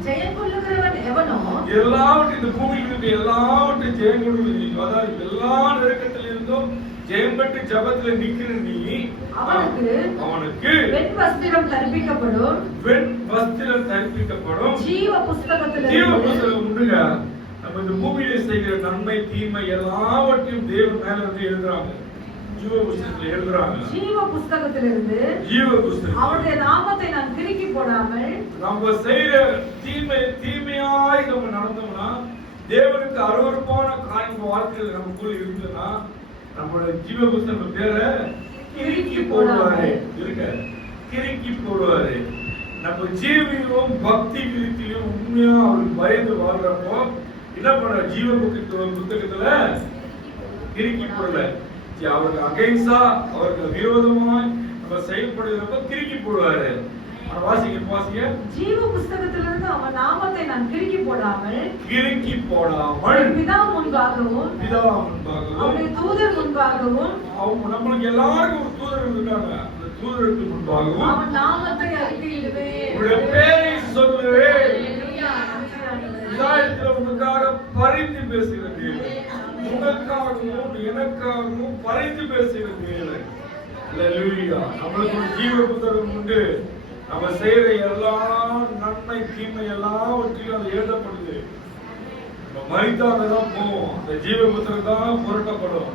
ஜெயம் கொள்ளுகிறவன் எவனோ, எல்லாவற்றையும் இந்த பூமியில் இருக்க எல்லாவற்றையும் ஜெயம் கொள்வது, அதாவது எல்லா நெருக்கத்தில் இருந்தும் ஜெயம் பெற்று ஜபத்துல நிக்கிற நீ, அவனுக்கு வெண் வஸ்திரம் கற்பிக்கப்படும். வெண் வஸ்திரம் கற்பிக்கப்படும். ஜீவ புஸ்தகத்தில் உண்டுங்க. நம்ம இந்த பூமியில செய்கிற நன்மை தீமை எல்லாவற்றையும் தேவன் மேல எழுதுறாங்க. ஜீவ புஸ்தகத்துல எழுதுறாங்க. ஜீவ புஸ்தகத்திலிருந்து அவருடைய நாமத்தை நான் கிறுக்கி போடாமல், நம்ம செய்யற தீமையாய் நம்ம நடந்தோம்னா, தேவனுக்கு அருவருப்பான காரியம் வாழ்க்கையில் நமக்குள்ள இருந்ததுன்னா, நம்மளோட ஜீவ புஸ்தகம் பேரை கிறுக்கி போடுவாரு. கிறுக்கி போடுவாரு. நம்ம ஜீவிலும் பக்தி விருத்திலும் உண்மையா அவருக்கு பயந்து வாழ்றப்போ என்ன பண்ற? ஜீவ புத்தகத்துல கிறுக்கி போடல, அவருக்கு அகைன்ஸ்டா, அவருக்கு விரோதமாய் நம்ம செயல்படுகிறப்ப கிறுக்கி போடுவாரு. வாசிங்க. ஜீவ புஸ்தகத்திலிருந்து அவன் நாமத்தை நான் கிறுக்கி போடாமல், பிதா முன்பாகவும் அவருடைய தூதர் முன்பாகவும், நம்மளுக்கு எல்லாருக்கும் ஒரு தூதர் இருக்காங்க, அந்த தூதருக்கு முன்பாகவும் அவன் நாமத்தை அறிக்கையிடுவேன், உடைய பேரை சொல்லுவேன். உங்களுக்காக பரிந்து பேசுகிறது, உங்களுக்காகவும் எனக்காகவும் பரிந்து பேசுகிறது. நம்மளுக்கு ஒரு ஜீவ புத்தகம் உண்டு. நம்ம செய்யற எல்லா நன்மை தீமை எல்லாவற்றையும் அது எழுதப்படுது. நம்ம மரித்தாதான் போவோம், அந்த ஜீவ புத்தகம் தான் புரட்டப்படும்.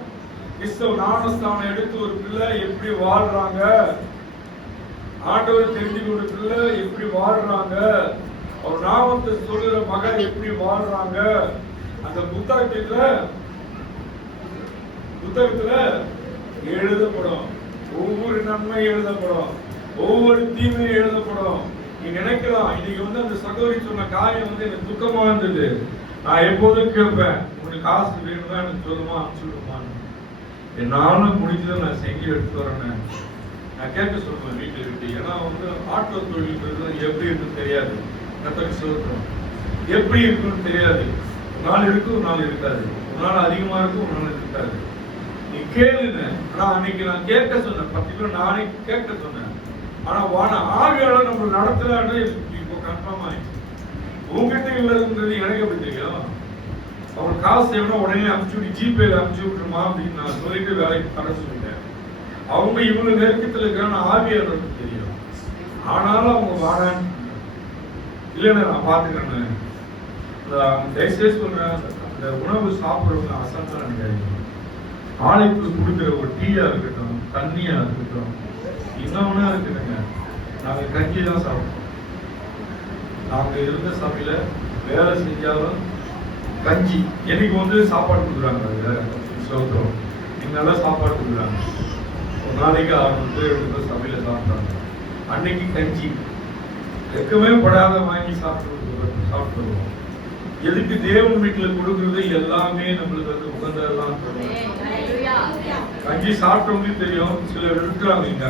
கிறிஸ்தவ ஞானஸ்தானம் எடுத்து ஒரு பிள்ளை எப்படி வாழ்றாங்க, ஆண்டவர் தெரிஞ்சு கொண்ட பிள்ளை எப்படி வாழ்றாங்க, அவர் நாமத்தை சொல்லுற மகன் எப்படி வாழ்றாங்க, அந்த புத்தகத்துல எழுதப்படும். ஒவ்வொரு நன்மை எழுதப்படும், ஒவ்வொரு தீமையும் எழுதப்படும். நீ நினைக்கலாம் இன்னைக்கு அந்த சகோதரி சொன்ன காரியம் எனக்கு துக்கமா இருந்தது. நான் எப்போதும் கேட்பேன், உனக்கு காசு வேணும்னா எனக்கு சொல்லுமா, அனுப்பிச்சுடுமான்னு. என்னால முடிஞ்சதை நான் செஞ்சு எடுத்து வரேன். நான் கேட்க சொல்லுவேன் வீட்டில் விட்டு. ஏன்னா ஆட்டோ தொழில் எப்படி இருக்குன்னு தெரியாது, கத்தருக்கு சொல்றோம் எப்படி இருக்குன்னு தெரியாது. ஒரு நாள் இருக்கும், ஒரு நாள் இருக்காது, ஒரு நாள் அதிகமா இருக்கும், ஒரு நாள் இருக்காது. நீ கேளுங்க. ஆனா அன்னைக்கு நான் கேட்க சொன்னேன், பர்டிகுலர் நானே கேட்க சொன்னேன். ஆனா ஆவியாளர் நம்ம நடத்துறாரு இப்போ கன்ஃபார்ம் ஆயிடுச்சு. உங்ககிட்ட இல்லதுன்றது எனக்கு எப்படி தெரியும்? அவர் காசு எவ்வளோ உடனே அனுப்பிச்சு ஜிபேல அனுப்பிச்சு விட்டுருமா அப்படின்னு நான் சொல்லிட்டு வேலைக்கு பண்ண சொல்லிட்டேன். அவங்க இவ்வளவு நெருக்கத்தில் இருக்கிறான்னு ஆவியாளருக்கு தெரியும். ஆனாலும் அவங்க வாடான்னு இல்லைன்னா நான் பார்த்துக்கிறேன்னு. தயவுசெய்து சொல்றேன், அந்த உணவு சாப்பிட்றவங்க அசந்தம் நினைக்காதீங்க. ஆலைக்கு கொடுக்குற ஒரு டீயா இருக்கட்டும், தண்ணியா இருக்கட்டும், இன்னொன்னா இருக்குதுங்க. நாங்கள் கஞ்சி தான் சாப்பிட்டோம். நாங்கள் இருந்த சபையில வேலை செஞ்சாலும் கஞ்சி. எனக்கு சாப்பாடு கொடுக்குறாங்க, சோத்திரம் நல்லா சாப்பாடு கொடுக்குறாங்க. ஒரு நாளைக்கு 6 பேர் 7 பேர் சபையில சாப்பிட்றாங்க. அன்னைக்கு கஞ்சி வெக்கமே படாத வாங்கி சாப்பிட்டுருவோம். எதுக்கு தேவன் வீட்டில் கொடுக்கறது எல்லாமே நம்மளுக்கு உகந்ததெல்லாம் கஞ்சி சாப்பிட்டவங்களுக்கு தெரியும். சிலர் இருக்கிறாங்க இங்க,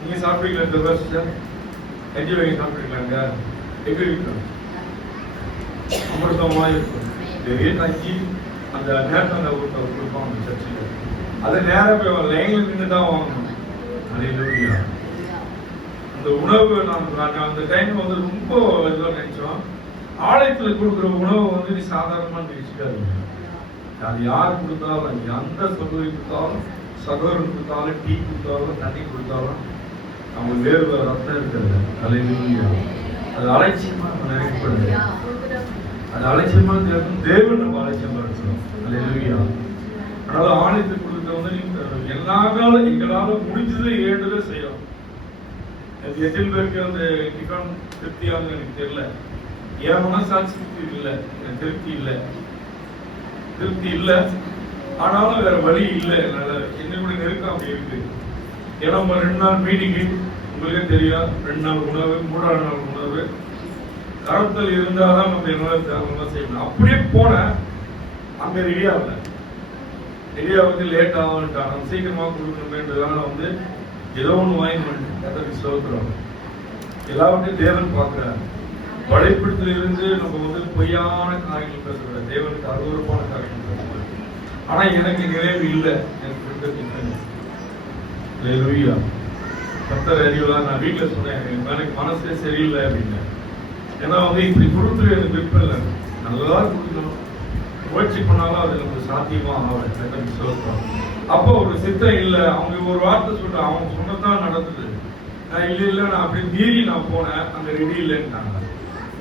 நீங்க சாப்பிடுறீங்களா? கஞ்சி வாங்கி சாப்பிடுறீங்களாங்க? எப்படி இருக்கும்? அமிர்தமா இருக்கும். பெரிய கஞ்சி அந்த நேரத்தை கொடுப்பாங்க சர்ச்சில். அதை நேரம் போய் லைன்ல நின்று தான் வாங்கணும். அல்லேலூயா. அந்த உணவு நான் அந்த டைம் ரொம்ப இதுவாக நினைச்சோம். ஆலயத்தில் கொடுக்குற உணவை நீ சாதாரணமா நினைச்சுக்காதீங்க. அது யார் கொடுத்தாலும், எந்த சகோதரி கொடுத்தாலும், சகோதரன் கொடுத்தாலும், டீ கொடுத்தாலும், தண்ணி கொடுத்தாலும் அவங்க வேறு ரத்னம் இருக்கிறது. அல்லேலூயா. அது அலட்சியமா நம்ம நினைக்கப்படுது. அது அலட்சியமா தேவன் நம்ம அலட்சியமா இருக்கிறோம். அல்லேலூயா. அதனால ஆலயத்துக்கு கொடுக்குறவங்க எல்லா காலம் எங்களால முடிஞ்சது ஏழுதே செய்யும். எத்தனை பேருக்கு அந்த டிஃபன் திருப்தியானது எனக்கு தெரியல. என் மனசாட்சி இல்லை, திருப்தி இல்லை. ஆனாலும் வேற வழி இல்லை. என்னுடைய நெருக்கம் அப்படி இருக்கு. ஏன்னா 2 நாள் மீட்டிங்கு உங்களுக்கே தெரியும். 2 நாள் உணவு, 3ஆவது நாள் உணவு கரத்தில் இருந்தாதான் நம்ம என்னால செய்யணும். அப்படியே போன அங்க ரெடியாக லேட் ஆகும்ட்டாங்க. சீக்கிரமா கொடுக்கணுமேன்றதால ஏதோ ஒன்று வாங்கி சொல்றோம். எல்லாவற்றையும் தேவன் பார்க்கிறார். படைப்பிடத்தில் இருந்து நம்ம பொய்யான காரியங்கள் பேசுற தேவனுக்கு அருவருப்பான காரியங்கள் பேசுற. ஆனா எனக்கு நிறைவு இல்லை. எனக்கு கர்த்தர் அறிவுலாம் நான் வீட்டில் சொன்னேன், எனக்கு மனசே சரியில்லை அப்படின்னு. ஏன்னா இப்படி கொடுத்து எனக்கு விருப்பம் இல்லை. நல்லா கொடுக்கணும், முயற்சி பண்ணாலும் அது நமக்கு சாத்தியமா ஆகும் சொல்றோம். அப்போ ஒரு சித்தம் இல்லை. அவங்க ஒரு வார்த்தை சொல்ற, அவங்க சொன்னதான் நடந்தது. நான் இல்லை நான் அப்படி மீறி நான் போனேன். அங்க ரெடி இல்லைன்ட்டாங்க.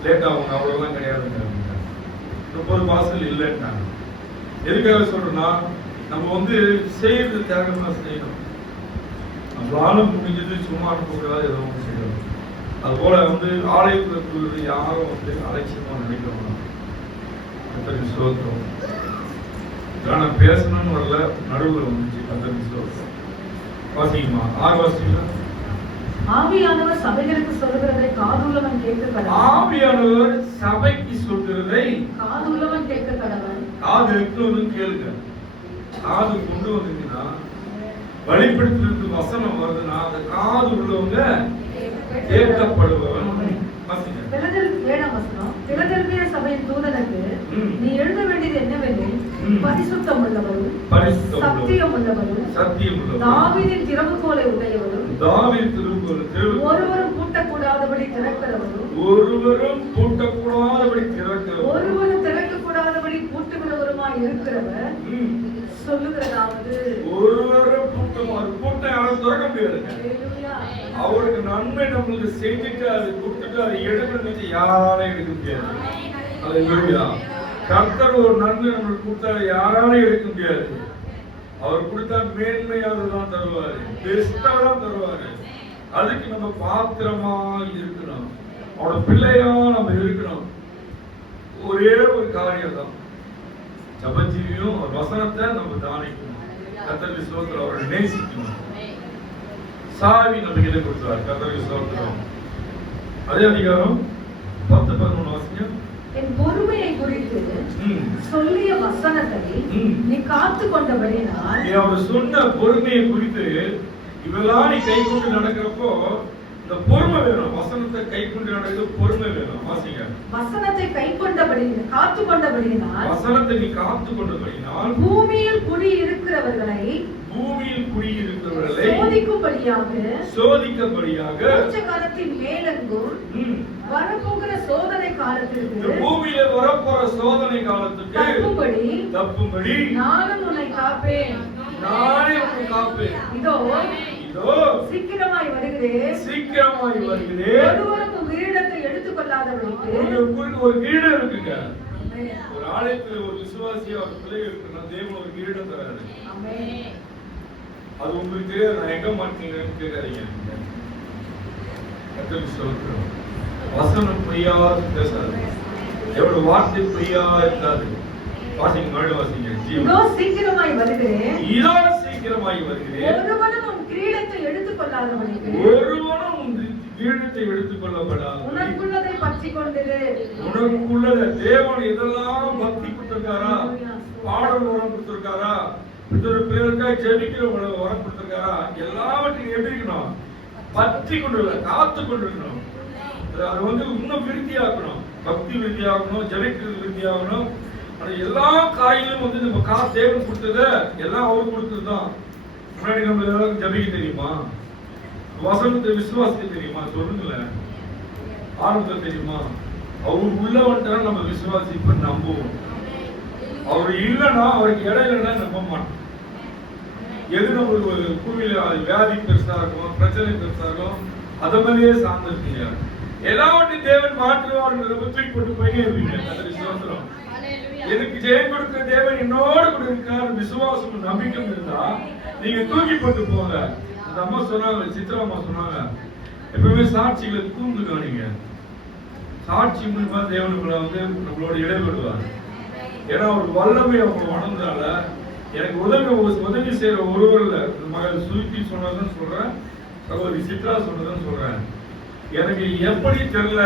லேட் ஆகுங்க, அவ்வளவுதான் கிடையாதுங்க. 30 பார்சல் இல்லைன்ட்டாங்க. எதுக்காக சொல்றேன்னா, நம்ம செய்யறது தியாகமா செய்யணும். நம்மளால முடிஞ்சது சும்மா அனுப்பக்கூடாது, ஏதோ ஒன்று செய்யணும். அது போல ஆலயத்தில் யாரும் அலட்சியமா நினைக்கிறோம். சோத்திரம். ஆனா பேசணும்னு வரல, நடுவில் வந்துச்சு. கத்தருக்கு சோத்திரம். வாசிக்குமா 6 வாசிக்கலாம். ஆவியானவர் சபைகளுக்கு சொல்லுகிறதை காதுள்ளவன் கேட்க கடவன். ஆவியானவர் சபைக்கு சொல்லுகிறதை காதுள்ளவன் கேட்க கடவன். காது எடுத்து கேளுங்க. காது கொண்டு வந்தீங்கன்னா, வெளிப்படுத்திலிருந்து வசனம் வருதுன்னா, அந்த காது உள்ளவங்க கேட்கப்படுபவன். பிலதெல்பிய சபையின் தூதனுக்கு நீ எழுத வேண்டியது என்னவெனில், பரிசுத்தம் உள்ளவரும் சத்தியம் உள்ளவரும் தாவீதின் திறவுகோலை உடையவரும் ஒருவரும் பூட்டக்கூடாதபடி திறக்கிறவரும் ஒருவரும் திறக்கக்கூடாதபடி பூட்டுகிறவருமாய் இருக்கிறவர் சொல்லுகிறதாவது, ஒருவரும் பூட்டை திறக்க முடியாது. அவருக்கு நன்மை நம்மளுக்கு செஞ்சுட்டு அது கொடுத்துட்டு அதை எடுக்கிறது யாராலையும் எடுக்க முடியாது. கர்த்தர் ஒரு நன்மை நம்மளுக்கு கொடுத்தா யாராலையும் எடுக்க முடியாது. அவர் கொடுத்தா மேன்மையாக தான் தருவாரு, பெஸ்டா தான் தருவாரு. அதுக்கு நம்ம பாத்திரமா இருக்கணும், அவனோட பிள்ளையா நம்ம இருக்கணும். ஒரே ஒரு காரியம் தான், ஜபஜீவியும் அவர் வசனத்தை நம்ம தானிக்கணும், கர்த்தருக்கு ஸ்தோத்திரம், அவரை நேசிக்கணும். சாவி நம்ம கிட்ட கொடுத்தார், கர்த்தருக்கு ஸ்தோத்திரம். அதே அதிகாரம் 10-11 வாசிங்க. என் பொறுமையை குறித்து சொல்லிய வசனத்தை நீ காத்து கொண்டபடினால், நீ அவர் சொன்ன பொறுமையை குறித்து இவெல்லாம் நீ கை கொண்டு நடக்கிறப்போ இந்த பொறுமை வேணும். வசனத்தை கை கொண்டு நடக்கிறது பொறுமை வேணும். வாசிங்க. வசனத்தை கை கொண்டபடி காத்து கொண்டபடினால், வசனத்தை நீ காத்து கொண்டபடினால் பூமியில் குடியிருக்கிறவர்களை சோதிக்கும்படியாக கொஞ்ச காலத்தின் மேலெங்கும் வரப்போகிற சோதனை காலத்திற்கு, பூமியில வரப்போற சோதனை காலத்துக்கு தப்பும்படி நானும் உன்னை காப்பேன், நானே உன்னை காப்பேன். இதோ சீக்கிரமாய் வருகிறேன், ஒருவரும் உன் கிரீடத்தை எடுத்துக் கொள்ளாதபடிக்கு. ஒரு கிரீடம் இருக்குங்க. ஒரு ஆலயத்துல ஒரு விசுவாசியா ஒரு பிள்ளை இருக்குன்னா தேவன் ஒரு கிரீடம் தராரு. அது உங்களுக்கு தெரியாது, நான் எங்க மாட்டீங்கன்னு கேட்காதீங்க. வசனம் பொய்யா பேசாது, எவ்வளவு வார்த்தை பொய்யா இருக்காது. வாசிங்க, மறுபடியும் வாசிங்க. இதோ சீக்கிரமாய் வருகிறேன், ஒருவனும் உன் கிரீடத்தை எடுத்துக் கொள்ளாதபடிக்கு. உனக்குள்ளதை பற்றிக் கொண்டிரு. உனக்குள்ளதை தேவன் எதெல்லாம் பக்தி கொடுத்திருக்காரா, பாடல் வரம் கொடுத்திருக்காரா, பேருக்காய் ஜெபிக்கிற வரம் கொடுத்திருக்காரா, எல்லாவற்றையும் எப்படி இருக்கணும், பற்றி கொண்டு காத்து கொண்டிருக்கணும். அது இன்னும் விருத்தியாக்கணும், பக்தி விருத்தியாகணும், ஜெபிக்கிறது விருத்தியாகணும். எல்லா காயிலும் நம்ம தேவன் கொடுத்தத எல்லாம் அவர் கொடுத்ததுதான். முன்னாடி நம்ம எல்லாரும் ஜபிக்க தெரியுமா, வசனத்தை விசுவாசிக்க தெரியுமா, சொல்லுங்களேன். ஆரம்பத்தை தெரியுமா, அவர் உள்ள வந்துட்டா நம்ம விசுவாசிப்ப நம்புவோம். அவர் இல்லைன்னா, அவருக்கு இடையிலன்னா நம்ப மாட்டோம். எது நம்மளுக்கு ஒரு பூமியில வியாதி பெருசா இருக்கும், பிரச்சனை பெருசா இருக்கும், அத மாதிரியே சார்ந்திருக்கீங்க. எல்லாவற்றையும் தேவன் மாற்றுவார்கள் தூக்கி போட்டு போயிட்டே இருப்பீங்க. விசுவாசம், எனக்கு ஜெயம் கொடுக்கிற தேவன் என்னோடு கூட இருக்கார், விசுவாசம் நம்பிக்கை இருந்தா நீங்க தூக்கி போட்டு போங்க. அந்த அம்மா சொன்னாங்க, சித்ரா அம்மா சொன்னாங்க, எப்பவுமே சாட்சிகளை கூர்ந்து காணிங்க. சாட்சி மூலமா தேவனுக்குள்ள நம்மளோட இடைபெறுவார். ஏன்னா ஒரு வல்லமை அவங்க வளர்ந்தால எனக்கு உதவி செய்யற ஒருவர்ல மகள் சுருக்கி சொன்னதுன்னு சொல்றேன், சகோதரி சித்ரா சொன்னதுன்னு சொல்றேன். எனக்கு எப்படி தெரியல,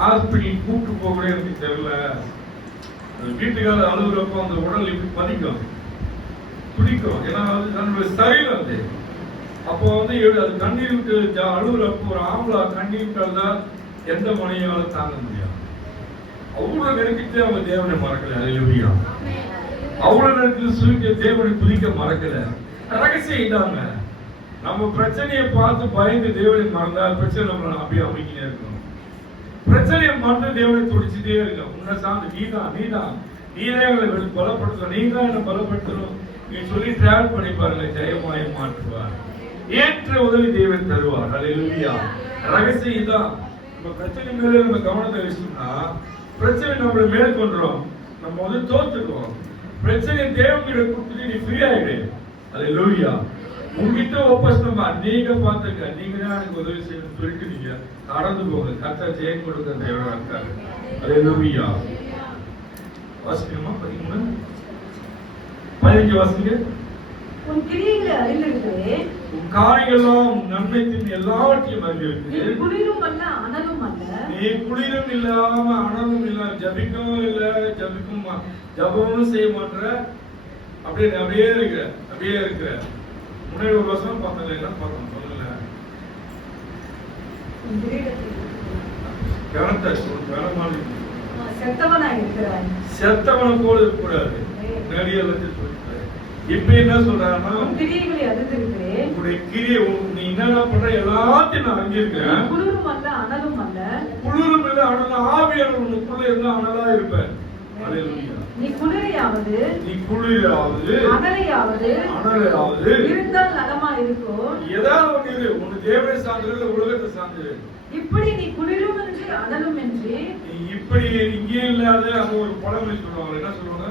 ஹாஸ்பிட்டல் கூப்பிட்டு போக எனக்கு தெரியல. வீட்டுக்கார அழுகுறப்போ அந்த உடல் இப்படி பதிக்கும், துடிக்கும். ஏன்னா தன்னுடைய ஸ்டைல் அது. அப்போ அது கண்ணீர் விட்டு அழுகுறப்போ ஒரு ஆம்பளை கண்ணீர் விட்டால்தான் எந்த மனையால தாங்க முடியும். அவ்வளவு நெருக்கிட்டு அவங்க தேவனை மறக்கல. அல்லேலூயா. அவ்வளவு நேரத்தில் சுருக்க தேவனை துதிக்க மறக்கல. ரகசியம் இல்லாம நம்ம பிரச்சனையை பார்த்து பயந்து தேவனை மறந்தால் பிரச்சனை நம்மளை அப்படியே அமைக்கினே இருக்கணும். பிரச்சனையை மறந்து தேவனை துடிச்சுட்டே இருக்க. உன்னை சார்ந்து நீதான் எங்களை பலப்படுத்தணும், நீதான் என்ன பலப்படுத்தணும் நீ சொல்லி டிராவல் பண்ணி பாருங்க, ஜெயமாய் மாற்றுவார். ஏற்ற உதவி தேவன் தருவார். அல்லேலூயா. ரகசியம் தான். நம்ம பிரச்சனை மேல நம்ம கவனத்தை வச்சோம்னா பிரச்சனை நம்மளை மேற்கொண்டுரும், நம்ம தோத்துருவோம். பிரச்சனையை தேவன்கிட்ட கொடுத்துட்டு நீ ஃப்ரீ ஆயிடு. அல்லேலூயா. உங்ககிட்ட ஒப்பந்தமா நீங்க பாத்துக்க, நீங்க தான் எனக்கு உதவி செய்யணும்னு சொல்லிட்டு நீங்க நடந்து போங்க. கர்த்தர் ஜெயம் கொடுக்க தேவனா இருக்காரு. அல்லேலூயா. வாசிக்கணுமா? 15 வாசிங்க. உன் கிரியைகளை அறிந்திருக்கிறேன், உன் காரியங்களும் உன் நன்மைக்கும் எல்லாவற்றையும் அறிந்திருக்கிறேன். நீ குளிரும் அல்ல அனலும் அல்ல. நீ குளிரும் இல்லாம அனலும் இல்ல, ஜபிக்கவும் இல்ல, ஜபமும் செய்ய மாட்டேற, அப்படியே இருக்கிற. முன்னாடி ஒரு வருஷம் பார்த்தாங்க, என்ன பார்த்தோம் சொல்லுங்க. செத்தவனை போல இருக்கக்கூடாது. இப்ப என்ன சொல்றாருன்னா, உங்களுடைய கிரியை நீ என்னென்ன பண்ற எல்லாத்தையும் நான் அறிஞ்சிருக்கேன். குளிரும் அல்ல அனலும் அல்ல. குளிரும் இல்ல அனலும், ஆவியானவர் உனக்குள்ள இருந்தா அனலா இருப்பேன். நீ குளிரையாவது அனலையாவது இருந்தால் நலமா இருக்கும். ஏதாவது ஒண்ணு இரு, உன் தேவனை சார்ந்து உலகத்தை சார்ந்து. இப்படி நீ குளிரும் என்று அனலும் என்று இப்படி இங்கே இல்லாத அது ஒரு பழமொழி சொல்லுவாங்க. என்ன சொல்லுவாங்க?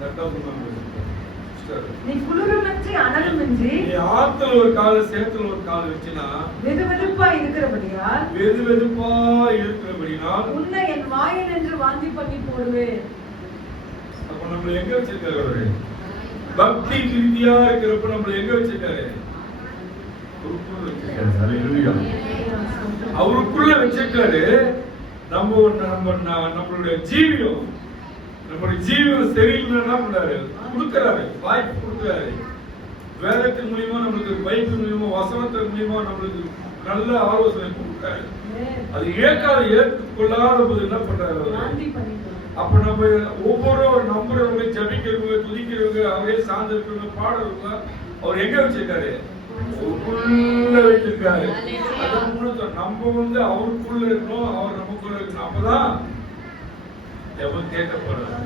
கரெக்டா சொன்னாங்க. நீ குளிருமின்றி அனலுமின்றி நீ ஆத்துல ஒரு கால் சேத்துல ஒரு கால் வச்சினா வெதுவெதுப்பா இருக்கிறபடியால் உன்னை என் வாயில் என்று வாந்தி பண்ணி போடுவேன். அப்ப நம்மள எங்க வச்சிருக்காரு அவரு? பக்தி ரீதியா இருக்கிறப்ப நம்மள எங்க வச்சிருக்காரு? அவருக்குள்ள வச்சிருக்காரு. நம்மளுடைய ஜீவியம் சரியில்லைன்னா என்ன பண்றாரு? கொடுக்கிறாரு, வாய்ப்பு கொடுக்கிறாரு. வேதத்தின் மூலியமா நம்மளுக்கு, பைபிள் மூலியமா, வசனத்தின் மூலியமா நம்மளுக்கு நல்ல ஆலோசனை கொடுக்கிறாரு. அது ஏற்றுக்கொள்ளாத போது என்ன பண்றாரு? அப்ப நம்ம ஒவ்வொரு நம்புறவங்க, ஜபிக்கிறவங்க, துதிக்கிறவங்க, அவரே சார்ந்து இருக்கிறவங்க, பாடுறவங்க அவர் எங்க வச்சிருக்காரு? அவருக்குள்ள வச்சிருக்காரு. நம்ம அவருக்குள்ள இருக்கணும், அவர் நமக்குள்ள இருக்கணும். அப்பதான் எவன் கேட்கப்படுறது.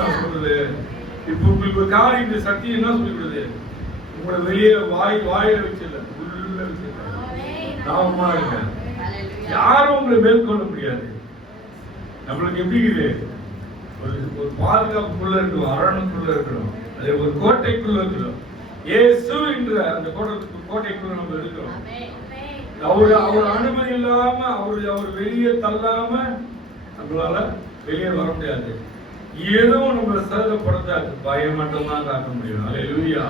நான் சொல்றது இப்ப உங்களுக்கு ஒரு காரியம், இந்த சக்தி என்ன சொல்லிவிடுது? உங்களை வெளியே வாயில வச்சிடல, உள்ள வச்சிருக்காரு. நாமமா இருக்க யாரும் உங்களை மேற்கொள்ள முடியாது. நம்மளுக்கு எப்படி இருக்குது? ஒரு பாதுகாப்புக்குள்ள இருக்கணும், அரணுக்குள்ள இருக்கணும், அதே ஒரு கோட்டைக்குள்ள இருக்கணும். இயேசு என்ற அந்த கோட்டைக்குள்ள நம்ம இருக்கிறோம். அவர் அனுமதி இல்லாம, அவர் வெளியே தள்ளாம நம்மளால வெளியே வர முடியாது. எதுவும் நம்மளை சேதப்படுத்தாது. பயம் மட்டும்தான் காட்ட முடியும். அல்லேலூயா.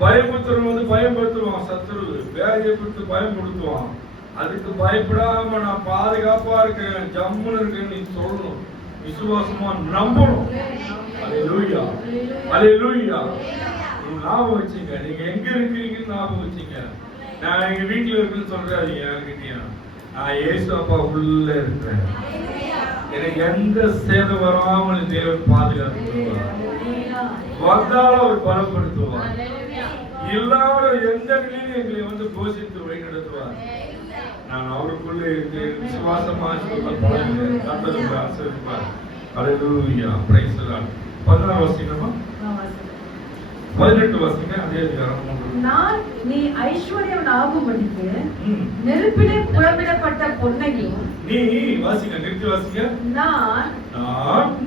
பயமுறுத்துறவன் பயன்படுத்துவான். சத்துரு வேலையை கொடுத்து பயன்படுத்துவான். அதுக்கு பயப்படாம நான் பாதுகாப்பா இருக்கேன், ஜம்முன்னு இருக்கேன்னு நீ சொல்லணும், விசுவாசமா நம்பணும். அல்லேலூயா, அல்லேலூயா. ஞாபகம் வச்சுங்க, நீங்க எங்க இருக்கிறீங்கன்னு ஞாபகம் வச்சுங்க. நான் எங்க வீட்டுல இருக்குன்னு சொல்றாதீங்க யாருக்கிட்டயா. நான் இயேசு அப்பா உள்ள இருக்கிறேன். எனக்கு எந்த சேதம் வராமல் தேவன் பாதுகாத்துவார். வந்தாலும் அவர் பலப்படுத்துவார். இல்லாத எந்த நிலையிலும் எங்களை போஷித்து வழி நடத்துவார். நான் அவருக்குள்ளே இருக்கு, விசுவாசமா சொல்ல பழகுகிறேன். கர்த்தர் ஆசீர்வதிப்பார். அல்லேலூயா. Praise the Lord. 16 வசனமா? 18 வசனங்க. அதே அதிகாரம். நான் நீ ஐஸ்வர்யம் ஆகும்படிக்கு நெருப்பிலே புறமிடப்பட்ட பொன்னையும், நீ வாசிங்க, நிறுத்தி வாசிங்க. நான்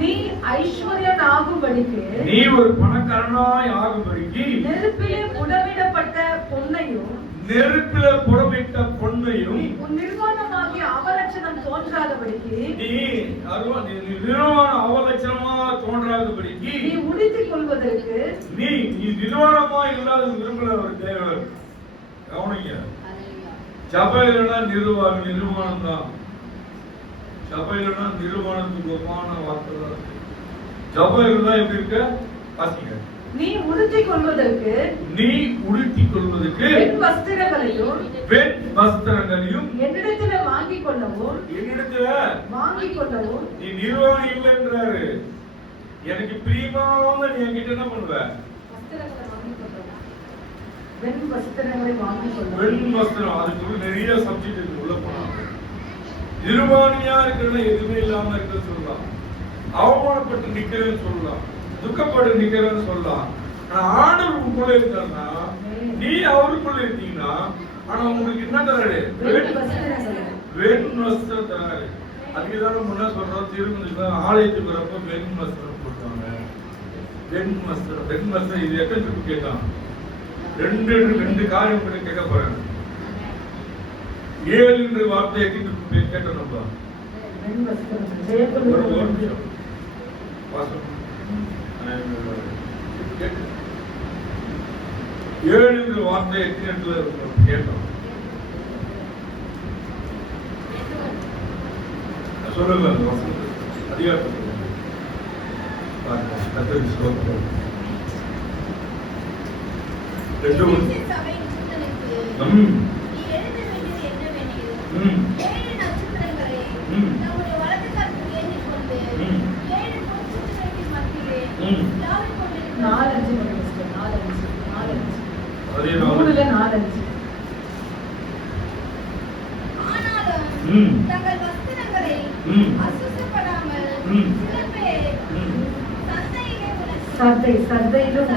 நீ ஐஸ்வர்யம் ஆகும்படிக்கு, நீ ஒரு பணக்காரனாய் ஆகும்படிக்கு நெருப்பிலே புறமிடப்பட்ட பொன்னையும், நெருப்பில புறமிட்ட பொன்னையும், உன் நிர்வாணமாகிய அவலட்சணம் தோன்றாதபடிக்கு, நீ நிர்வாண அவலட்சணமா தோன்றாதபடிக்கு நீ உடுத்திக் கொள்வதற்கு, நீ நிர்வாணமா இல்லாத விரும்புகிறவர் தேவர். கவனிங்க. சபையிலனா நிர்வாணம் தான். சபையிலனா நிர்வாணத்துக்கு ஒப்பான வார்த்தை தான். சபையில எப்படி இருக்க? வாசிங்க. நீ உடுத்திக் கொள்வதற்கு, நீ உடுத்திக் கொள்வதற்கு பெண் வஸ்திரங்களையும் என்னிடத்துல வாங்கிக் கொள்ளவும், நீ நிர்வாணம் இல்லைன்றாரு. எனக்கு பிரியமானவங்க நீ என்கிட்ட என்ன பண்ணுவ? பெண் வஸ்திரங்களை வாங்கிக் கொள்ள. பெண் வஸ்திரம், அதுக்குள்ள நிறைய சப்ஜெக்ட் இருக்கு. உள்ள போனா நிர்வாணியா இருக்கிறது எதுவுமே இல்லாம இருக்கிறது சொல்லலாம். அவமானப்பட்டு நிக்கிறேன்னு சொல்லலாம், துக்கப்பட்டு நிக்கிறேன்னு சொல்லலாம். ஆனா ஆண்டவர் உங்களுக்குள்ள இருக்காருன்னா, நீ அவருக்குள்ள இருக்கீங்கன்னா, ஆனா உங்களுக்கு என்ன தராரு? வெண் வஸ்திரம் தராரு. அதுக்குதான் முன்ன சொல்றோம், திருமணத்துல ஆலயத்துக்கு வரப்ப வெண் வஸ்திரம் போடுவாங்க. வெண் வஸ்திரம் இது எத்தனை பேருக்கு கேட்டான்? ரெண்டு காரியம் கூட கேட்க போறேன். 7 என்ற வார்த்தையை கேட்டோம் நம்ம. ஒரு நிமிஷம் வாசம். 7 என்ற வார்த்தையை எத்தனை கேட்டோம்? சொல்லுங்க. அதிகாரம் சர்தையிலும்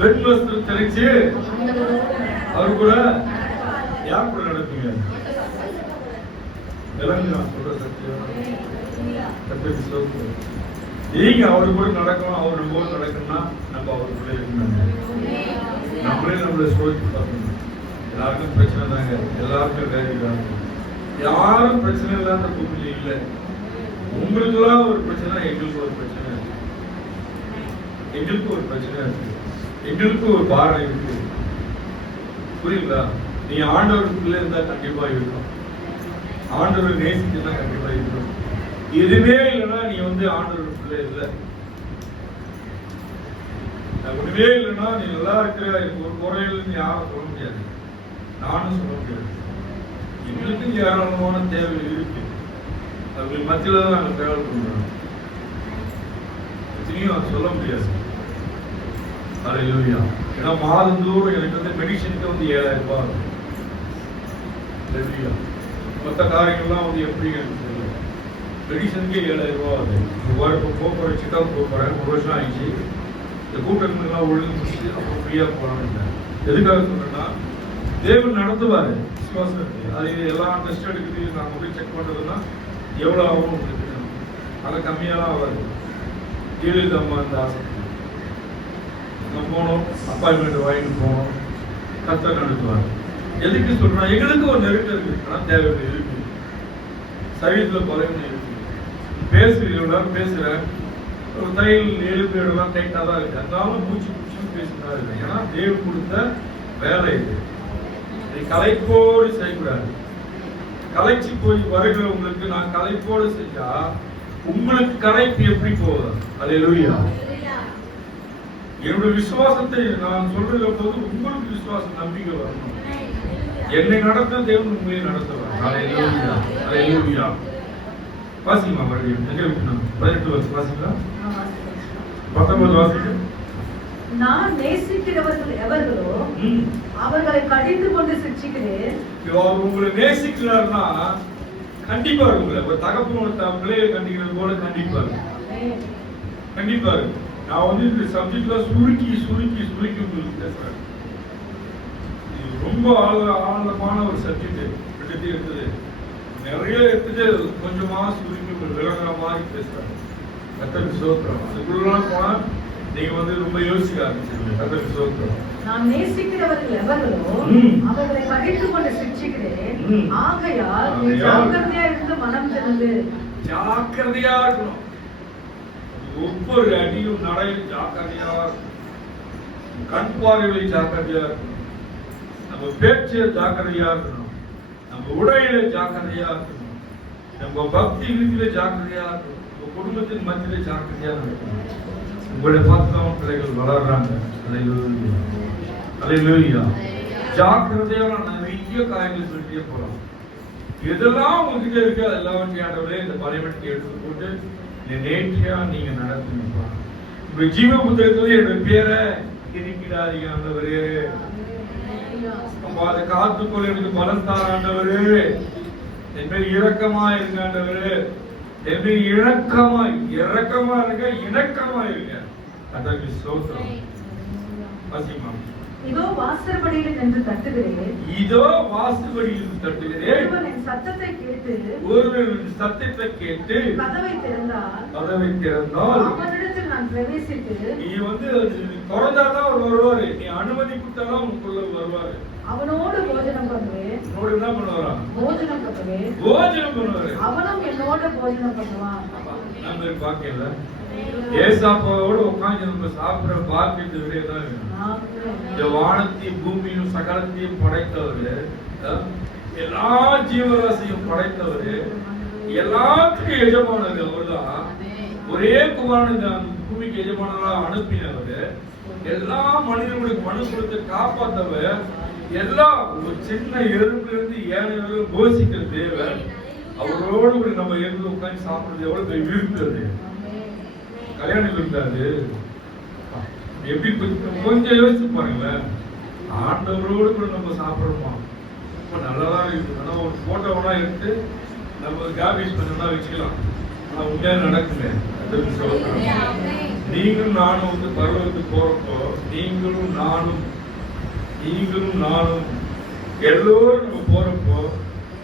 வெண் வஸ்திரம் தரிச்சு அவர் கூட யார் கூட நடப்பீங்க? விலங்கு நான் சொல்ற சத்தியம். நீங்க அவரு கூட நடக்கணும், அவரு கூட நடக்கணும்னா நம்ம அவருக்குள்ள இருக்கணும். நம்மளே நம்மளை சோதிச்சு பார்க்கணும். எல்லாருக்கும் பிரச்சனை தாங்க, எல்லாருக்கும் வேலைக்கு யாரும் பிரச்சனை இல்லாத கூப்பிட்டு இல்லை. உங்களுக்குலாம் ஒரு பிரச்சனை, எங்களுக்கு ஒரு பிரச்சனை இருக்கு, எங்களுக்கு ஒரு பிரச்சனை இருக்கு, எங்களுக்கு ஒரு பாரம் இருக்கு. புரியுங்களா? நீ ஆண்டவருக்குள்ள இருந்தா கண்டிப்பா இருக்கும், ஆண்டவர் நேசிச்சுன்னா கண்டிப்பா இருக்கும். எதுவுமே இல்லைன்னா நீ ஆண்டவருக்குள்ள இல்லை. ஒண்ணுமே இல்லைன்னா நீ நல்லா இருக்கிற, எனக்கு ஒரு குறையில்னு யாரும் சொல்ல முடியாது, நானும் சொல்ல முடியாது. எங்களுக்கு ஏராளமான தேவைகள் இருக்கு, அவர்கள் மத்தியில தான் நாங்கள் டிராவல் பண்றோம். எத்தனையும் சொல்ல முடியாது. அல்லேலூயா. ஏன்னா மாதந்தோறும் எனக்கு மெடிசனுக்கு 7,000 ரூபாய். அல்லேலூயா. மற்ற காரியங்கள்லாம் எப்படி எனக்கு தெரியல. மெடிசனுக்கே 7,000 ரூபாய் ஆகுது. போக்குவர சிக்காக போக்குறேன், 1 வருஷம் ஆயிடுச்சு. இந்த கூட்டங்கள்லாம் ஒழுங்கு முடிச்சு அப்புறம் ஃப்ரீயா போறான்னு. எதுக்காக சொல்றேன்னா, தேவன் நடத்துவாரு விசுவாசத்தை. அது எல்லாம் டெஸ்ட் எடுக்குது, நாங்கள் போய் செக் பண்றதுன்னா எவ்வளவு ஆகும் உங்களுக்கு? அதை கம்மியாலாம் ஆகாது. ஜெயலலிதா இந்த ஆசை நம்ம போனோம், அப்பாயின்மெண்ட் வாங்கிட்டு போனோம், கர்த்தர் நடத்துவார். எதுக்கு சொல்றேன்? எங்களுக்கு ஒரு நெருக்கம் இருக்கு, ஆனால் தேவைகள் இருக்கு, சரீரத்தில் குறைவு இருக்கு. பேசுறேன் பேசுறேன், ஒரு தையல் 7 பேரெல்லாம் டைட்டாக தான் இருக்கு, அதனால மூச்சு பேசுறதா இருக்கு. ஏன்னா தேவன் கொடுத்த வேலை இது. கலைப்போடு செய்யக்கூடாது. கலைச்சு போய் வருகிற உங்களுக்கு நான் கலைப்போடு செஞ்சா உங்களுக்கு கலைப்பு எப்படி போகுது? அல்லேலூயா. என்னுடைய விசுவாசத்தை நான் சொல்ற போது உங்களுக்கு விசுவாசம் நம்பிக்கை வரணும். என்னை நடத்த தேவன் உண்மையை நடத்துவார். அல்லேலூயா. அல்லேலூயா. வாசிமா மறுபடியும் எங்க விட்டோம்? 18 வருஷம் வாசிங்களா? 19 வாசிங்க. நான் நேசிக்கிறவர்கள் எவர்களோ அவர்களை கடிந்து கொண்டு சிக்ஷிக்கிறேன். உங்களை நேசிக்கிறார்னா கண்டிப்பா இருக்குல்ல, ஒரு தகப்பனோட பிள்ளையை கண்டிக்கிறது போல கண்டிப்பாரு. கண்டிப்பாரு. நான் இந்த சப்ஜெக்ட்ல சுருக்கி சுருக்கி சுருக்கி உங்களுக்கு பேசுறேன். இது ரொம்ப ஆழமான ஒரு சப்ஜெக்ட் இருக்குது. நிறைய இருக்குது, கொஞ்சமா சுருக்கி விளங்குற மாதிரி பேசுறேன். கர்த்தருக்கு ஸ்தோத்திரம். அதுக்குள்ள போனா நீங்க ரொம்ப யோசிக்க ஆரம்பிச்சிருக்கீங்க. கர்த்தருக்கு ஸ்தோத்திரம். நான் நேசிக்கிறவர்கள் எவர்களோ அவர்களை கடிந்து கொண்டு சிக்ஷிக்கிறேன். ஆகையால் நீ ஜாக்கிரதையா இருந்து மனம் திறந்து. ஜாக்கிரதையா இருக்கணும். ஒவ்வொரு அடியும் நடையில் ஜாக்கிரதையா இருக்கணும். கண் பார்வையில் ஜாக்கிரதையா இருக்கணும். நம்ம பேச்சில ஜாக்கிரதையா இருக்கணும். நம்ம உடையில ஜாக்கிரதையா இருக்கணும். நம்ம பக்தி ரீதியில ஜாக்கிரதையா இருக்கணும். நம்ம குடும்பத்தின் மத்தியில ஜாக்கிரதையா இருக்கணும். உங்களை பார்த்துதான் பிள்ளைகள் வளர்றாங்க. அல்லேலூயா. ஜாக்கிரதையான நிறைய காரியங்கள் சொல்லிட்டே போலாம். எதெல்லாம் உங்ககிட்ட இருக்கு அதெல்லாம் ஆண்டவரே இந்த பரிமளத்தை எடுத்து போட்டு நேர்த்தியா நீங்க நடத்துங்க. உங்க ஜீவ புத்தகத்துல என்னுடைய பேரை திணிக்கிடாதீங்க ஆண்டவரே. அதை காத்துக்கொள்ள எனக்கு பலம் தார ஆண்டவரே. என் மேல் இரக்கமா இருங்க ஆண்டவரே. என் மேல் இணக்கமா இருங்க, இணக்கமா இருங்க. அதற்கு ஸ்தோத்திரம். வாசிமா. இதோ வாசற்படியில் நின்று தட்டுகிறேன். இதோ வாசற்படியில் தட்டுகிறேன். ஒருவன் என் சத்தத்தை கேட்டு கதவை திறந்தால் அவனிடத்தில் நான் பிரவேசித்து. நீ திறந்தாதான் அவர் வருவாரு. நீ அனுமதி கொடுத்தாதான் உங்களுக்குள்ள வருவாரு. அவனோடு போஜனம் பண்ணுவேன். உன்னோடு என்ன பண்ணுவாரா? போஜனம் பண்ணுவேன். போஜனம் பண்ணுவாரு. அவனும் என்னோட போஜனம் பண்ணுவான். நம்ம பாக்கல ஏசாப்பாவோட உட்கார்ந்து நம்ம சாப்பிடுற பாக்கியத்தை விட தான் இந்த வானத்தையும் பூமியும் சகலத்தையும் படைத்தவரு, எல்லா ஜீவராசியும் படைத்தவரு, எல்லாத்துக்கும் எஜமானது அவர்தான். ஒரே குமாரன் பூமிக்கு எஜமானதா அனுப்பினவர், எல்லா மனிதர்களுக்கு மனு கொடுத்து காப்பாற்றவர், எல்லாம் ஒரு சின்ன எறும்புல இருந்து ஏனைய போஷிக்கிற தேவன். அவரோடு நம்ம இருந்து உட்காந்து சாப்பிடுறது எவ்வளவு விரும்புறது. கல்யாணம் இருந்தாரு எப்படி கொஞ்சம் யோசிச்சு பாருங்களேன். ஆண்டவரோடு கூட நம்ம சாப்பிடுறோமா? ரொம்ப நல்லாதான் இருக்கு. ஆனா ஒரு போட்டோவெல்லாம் எடுத்து நம்ம காபீஸ் பண்ணா வச்சுக்கலாம். ஆனா உண்மையா நடக்குங்க. நீங்களும் நானும் பருவத்துக்கு போறப்போ நீங்களும் நானும் எல்லோரும் நம்ம போறப்போ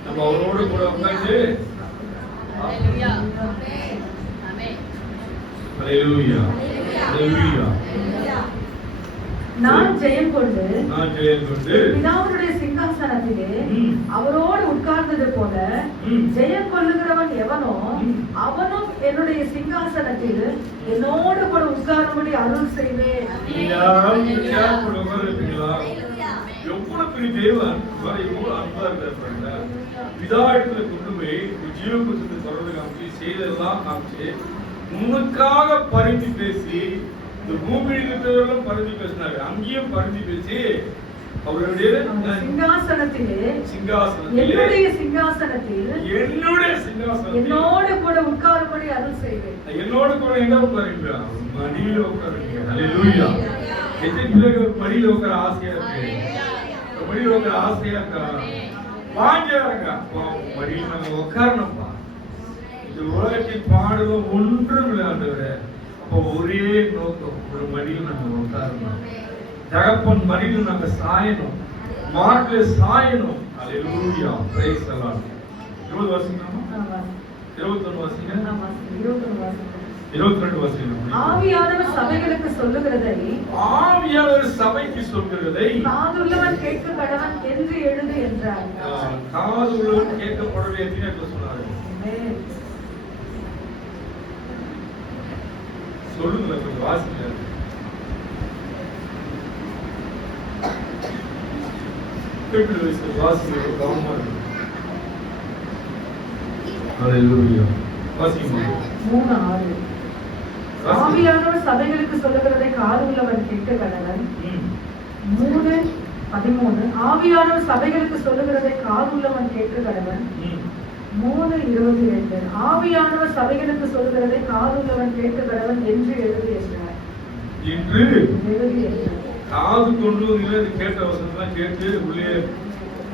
நம்ம அவரோடு கூட உட்கார்ந்து ஹல்லேலூயா ஹல்லேலூயா நான் ஜெயம் கொண்டு பிதாவுடைய சிங்காசனத்திலே அவரோடு உட்கார்ந்தது போல ஜெயம் கொள்ளுகிறவன் எவனோ அவனும் என்னுடைய சிங்காசனத்தில் என்னோடு கூட உட்காரும்படி அருள் செய்வேன். எவ்வளவு பெரிய தேவன் எவ்வளவு அன்பா இருக்காரு. பிதா இடத்துல கொண்டு போய் ஜீவபுத்தத்தை தொடர்ந்து காமிச்சு செய்ததெல்லாம் காமிச்சு உனக்காக பரிந்து பேசி இந்த பூமியில் இருக்கிறவர்களும் பரிந்து பேசினாரு. அங்கேயும் பரிந்து பேசி அவருடைய சிங்காசனத்திலே என்னுடைய சிங்காசனத்தில் என்னோடு கூட உட்காரும்படி அருள் செய்வேன். என்னோட கூட எங்க உட்காருங்க? மடியில உட்காருங்க. ஹல்லேலூயா. எத்தனை பிள்ளைகள் மடியில உட்கார ஆசையா இருக்கு? மடியில உட்கார ஆசையா இருக்கா? வாங்கியாருங்க மடியில் நாங்க உட்காரணும்பா. இந்த உலகத்தின் பாடுவோம் ஒன்றும் விளையாடுற அப்போ ஒரே நோக்கம், ஒரு மடியில் நாங்க உட்காரணும். தகப்பன் மடியில் நாங்க சாயணும், மார்பில சாயணும். ஹல்லேலூயா. Price the Lord. 20 வருஷமா 21 வருஷங்க 22 வருஷம். ஆவியானவர் சபைகளுக்கு சொல்லுகிறதை காதுள்ளவன் கேட்க கடவன் என்று எழுது என்றார். காதுள்ளவன் கேட்கப்படவே என்று சொன்னார். சொல்லுங்க கொஞ்சம் வாசிங்க. வாசிங்க கவனமா இருக்கு. ஹல்லேலூயா. வாசிங்க. 3:6 ஆவியானவர் சபைகளுக்கு சொல்லுகிறதை காதுள்ளவன் கேட்க கடவன். 3:13 ஆவியானவர் சபைகளுக்கு சொல்லுகிறதை காதுள்ளவன் கேட்க கடவன். 3:22 ஆவியானவர் சபைகளுக்கு சொல்லுகிறதை காதுள்ளவன் கேட்க கடவன் என்று எழுது என்றார். காது கொண்டு கேட்ட வசனத்தை கேட்டு உள்ளே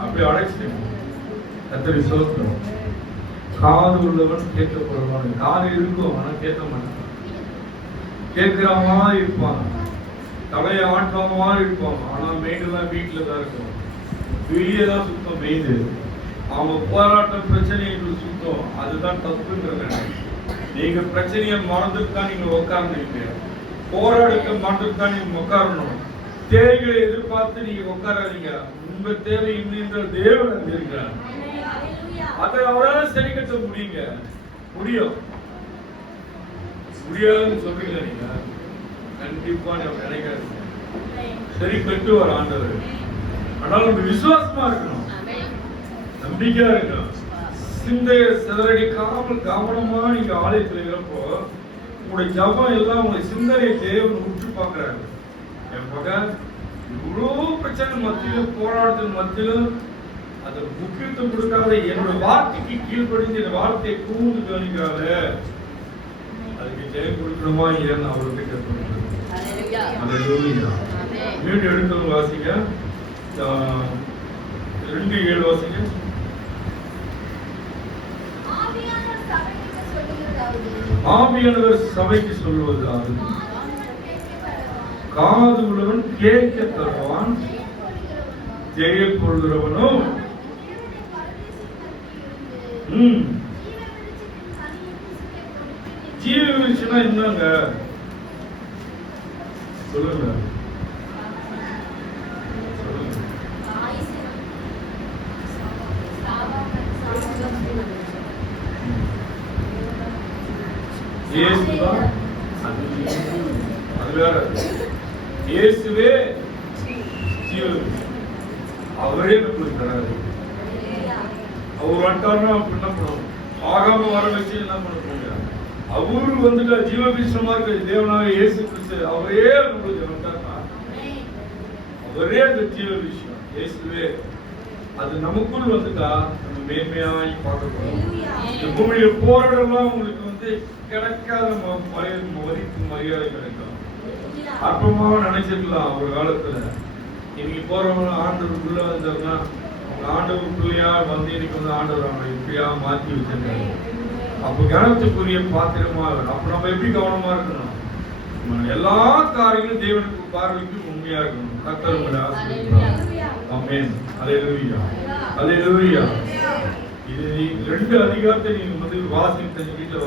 அப்படியே அடைச்சிட்டேன். கர்த்தரை ஸ்தோத்திரம். காது உள்ளவன் கேட்கப்படுவான். காது இருக்கும் ஆனா கேட்க மாட்டான். கேட்கிற மாதிரி இருப்பான், தலையை ஆட்டுற மாதிரி இருப்பான். ஆனா மெயின்லாம் வீட்டுல தான் இருக்கும், வெளியே தான் சுத்தம் மெயின். அவங்க போராட்டம் பிரச்சனைகள் சுத்தம், அதுதான் தப்புங்கிறத. நீங்க பிரச்சனையை மறந்துட்டு தான் நீங்க உட்கார்ந்துருக்கீங்க. போராடுக்க மறந்துட்டு தான் நீங்க உட்காரணும். தேவைகளை எதிர்பார்த்து நீங்க உட்காராதீங்க. உங்க தேவை இன்னும் தேவன் இருக்கிறார். அதை அவரால் சரி கட்ட முடியும். முடியாதுன்னு சொல்றீங்க நீங்க, கண்டிப்பா நினைக்காதீங்க. சரி கட்டு வர ஆண்டவர். ஆனால் நம்ம விசுவாசமா இருக்கணும், நம்பிக்கையா இருக்கணும். சிந்தைய சிதறடிக்காமல் கவனமா நீங்க ஆலயத்தில் இருக்கிறப்போ உங்களுடைய ஜபம் எல்லாம் உங்களுடைய சிந்தனையை தேவன் உற்று பார்க்கிறாரு. என் மகன் இவ்வளவு பிரச்சனை மத்தியிலும் போராட்டத்தின் மத்தியிலும் அதை முக்கியத்துவம் கொடுக்காத என்னோட வார்த்தைக்கு கீழ்படிஞ்சு என் வார்த்தையை கூர்ந்து கவனிக்கிறாங்க. அதுக்கு ஜெயம் கொடுக்கணுமா இல்லைன்னு அவருக்கு கேட்கணும். மீண்டும் எடுத்து வாசிங்க. 2:7 வாசிங்க. ஆவியானவர் சபைக்கு சொல்லுவதாவது காது உள்ளவன் கேட்க தருவான். ஜெயம் கொள்கிறவனும் ஜீவ விருட்சம்னா என்னங்க சொல்லுங்க. இயேசுவே ஜீவ விருட்சம், அவரே நம்மளுக்கு தராது. அவர் வந்துட்டாருன்னா என்ன பண்ணுவோம்? ஆகாம வர வச்சு என்ன பண்ண முடியாது. அவரு வந்துட்டா ஜீவ விருட்சமா இருக்க தேவனாக இயேசு கிறிஸ்து அவரே நம்மளுக்கு வந்துட்டாருன்னா அவரே அந்த ஜீவ விருட்சம் இயேசுவே. அது நமக்குள் வந்துட்டா நம்ம மேன்மையாய் பார்க்கப்படும். இந்த பூமியில போராடலாம் உங்களுக்கு கிடைக்காத மதிப்பு மரியாதை கிடைக்கும். அற்பமாக நினைச்சிருக்கலாம் ஒரு காலத்துல. இன்னைக்கு போறவங்க ஆண்டவருக்குள்ள வந்தாருன்னா அவங்க ஆண்டவருக்குள்ளையா இன்னைக்கு ஆண்டவர் அவங்க இப்படியா மாற்றி வச்சிருக்காங்க. அப்ப கனத்துக்குரிய பாத்திரமா இருக்கணும். அப்ப நம்ம எப்படி கவனமா இருக்கணும்? எல்லா காரியங்களும் தேவனுக்கு பார்வைக்கு உண்மையா இருக்கணும். கர்த்தர் உங்களை ஆசீர்வதிப்பார். ஆமென். அல்லேலூயா. அல்லேலூயா. இது 2 அதிகாரத்தை நீங்க முதல் வாசித்து வீட்டுல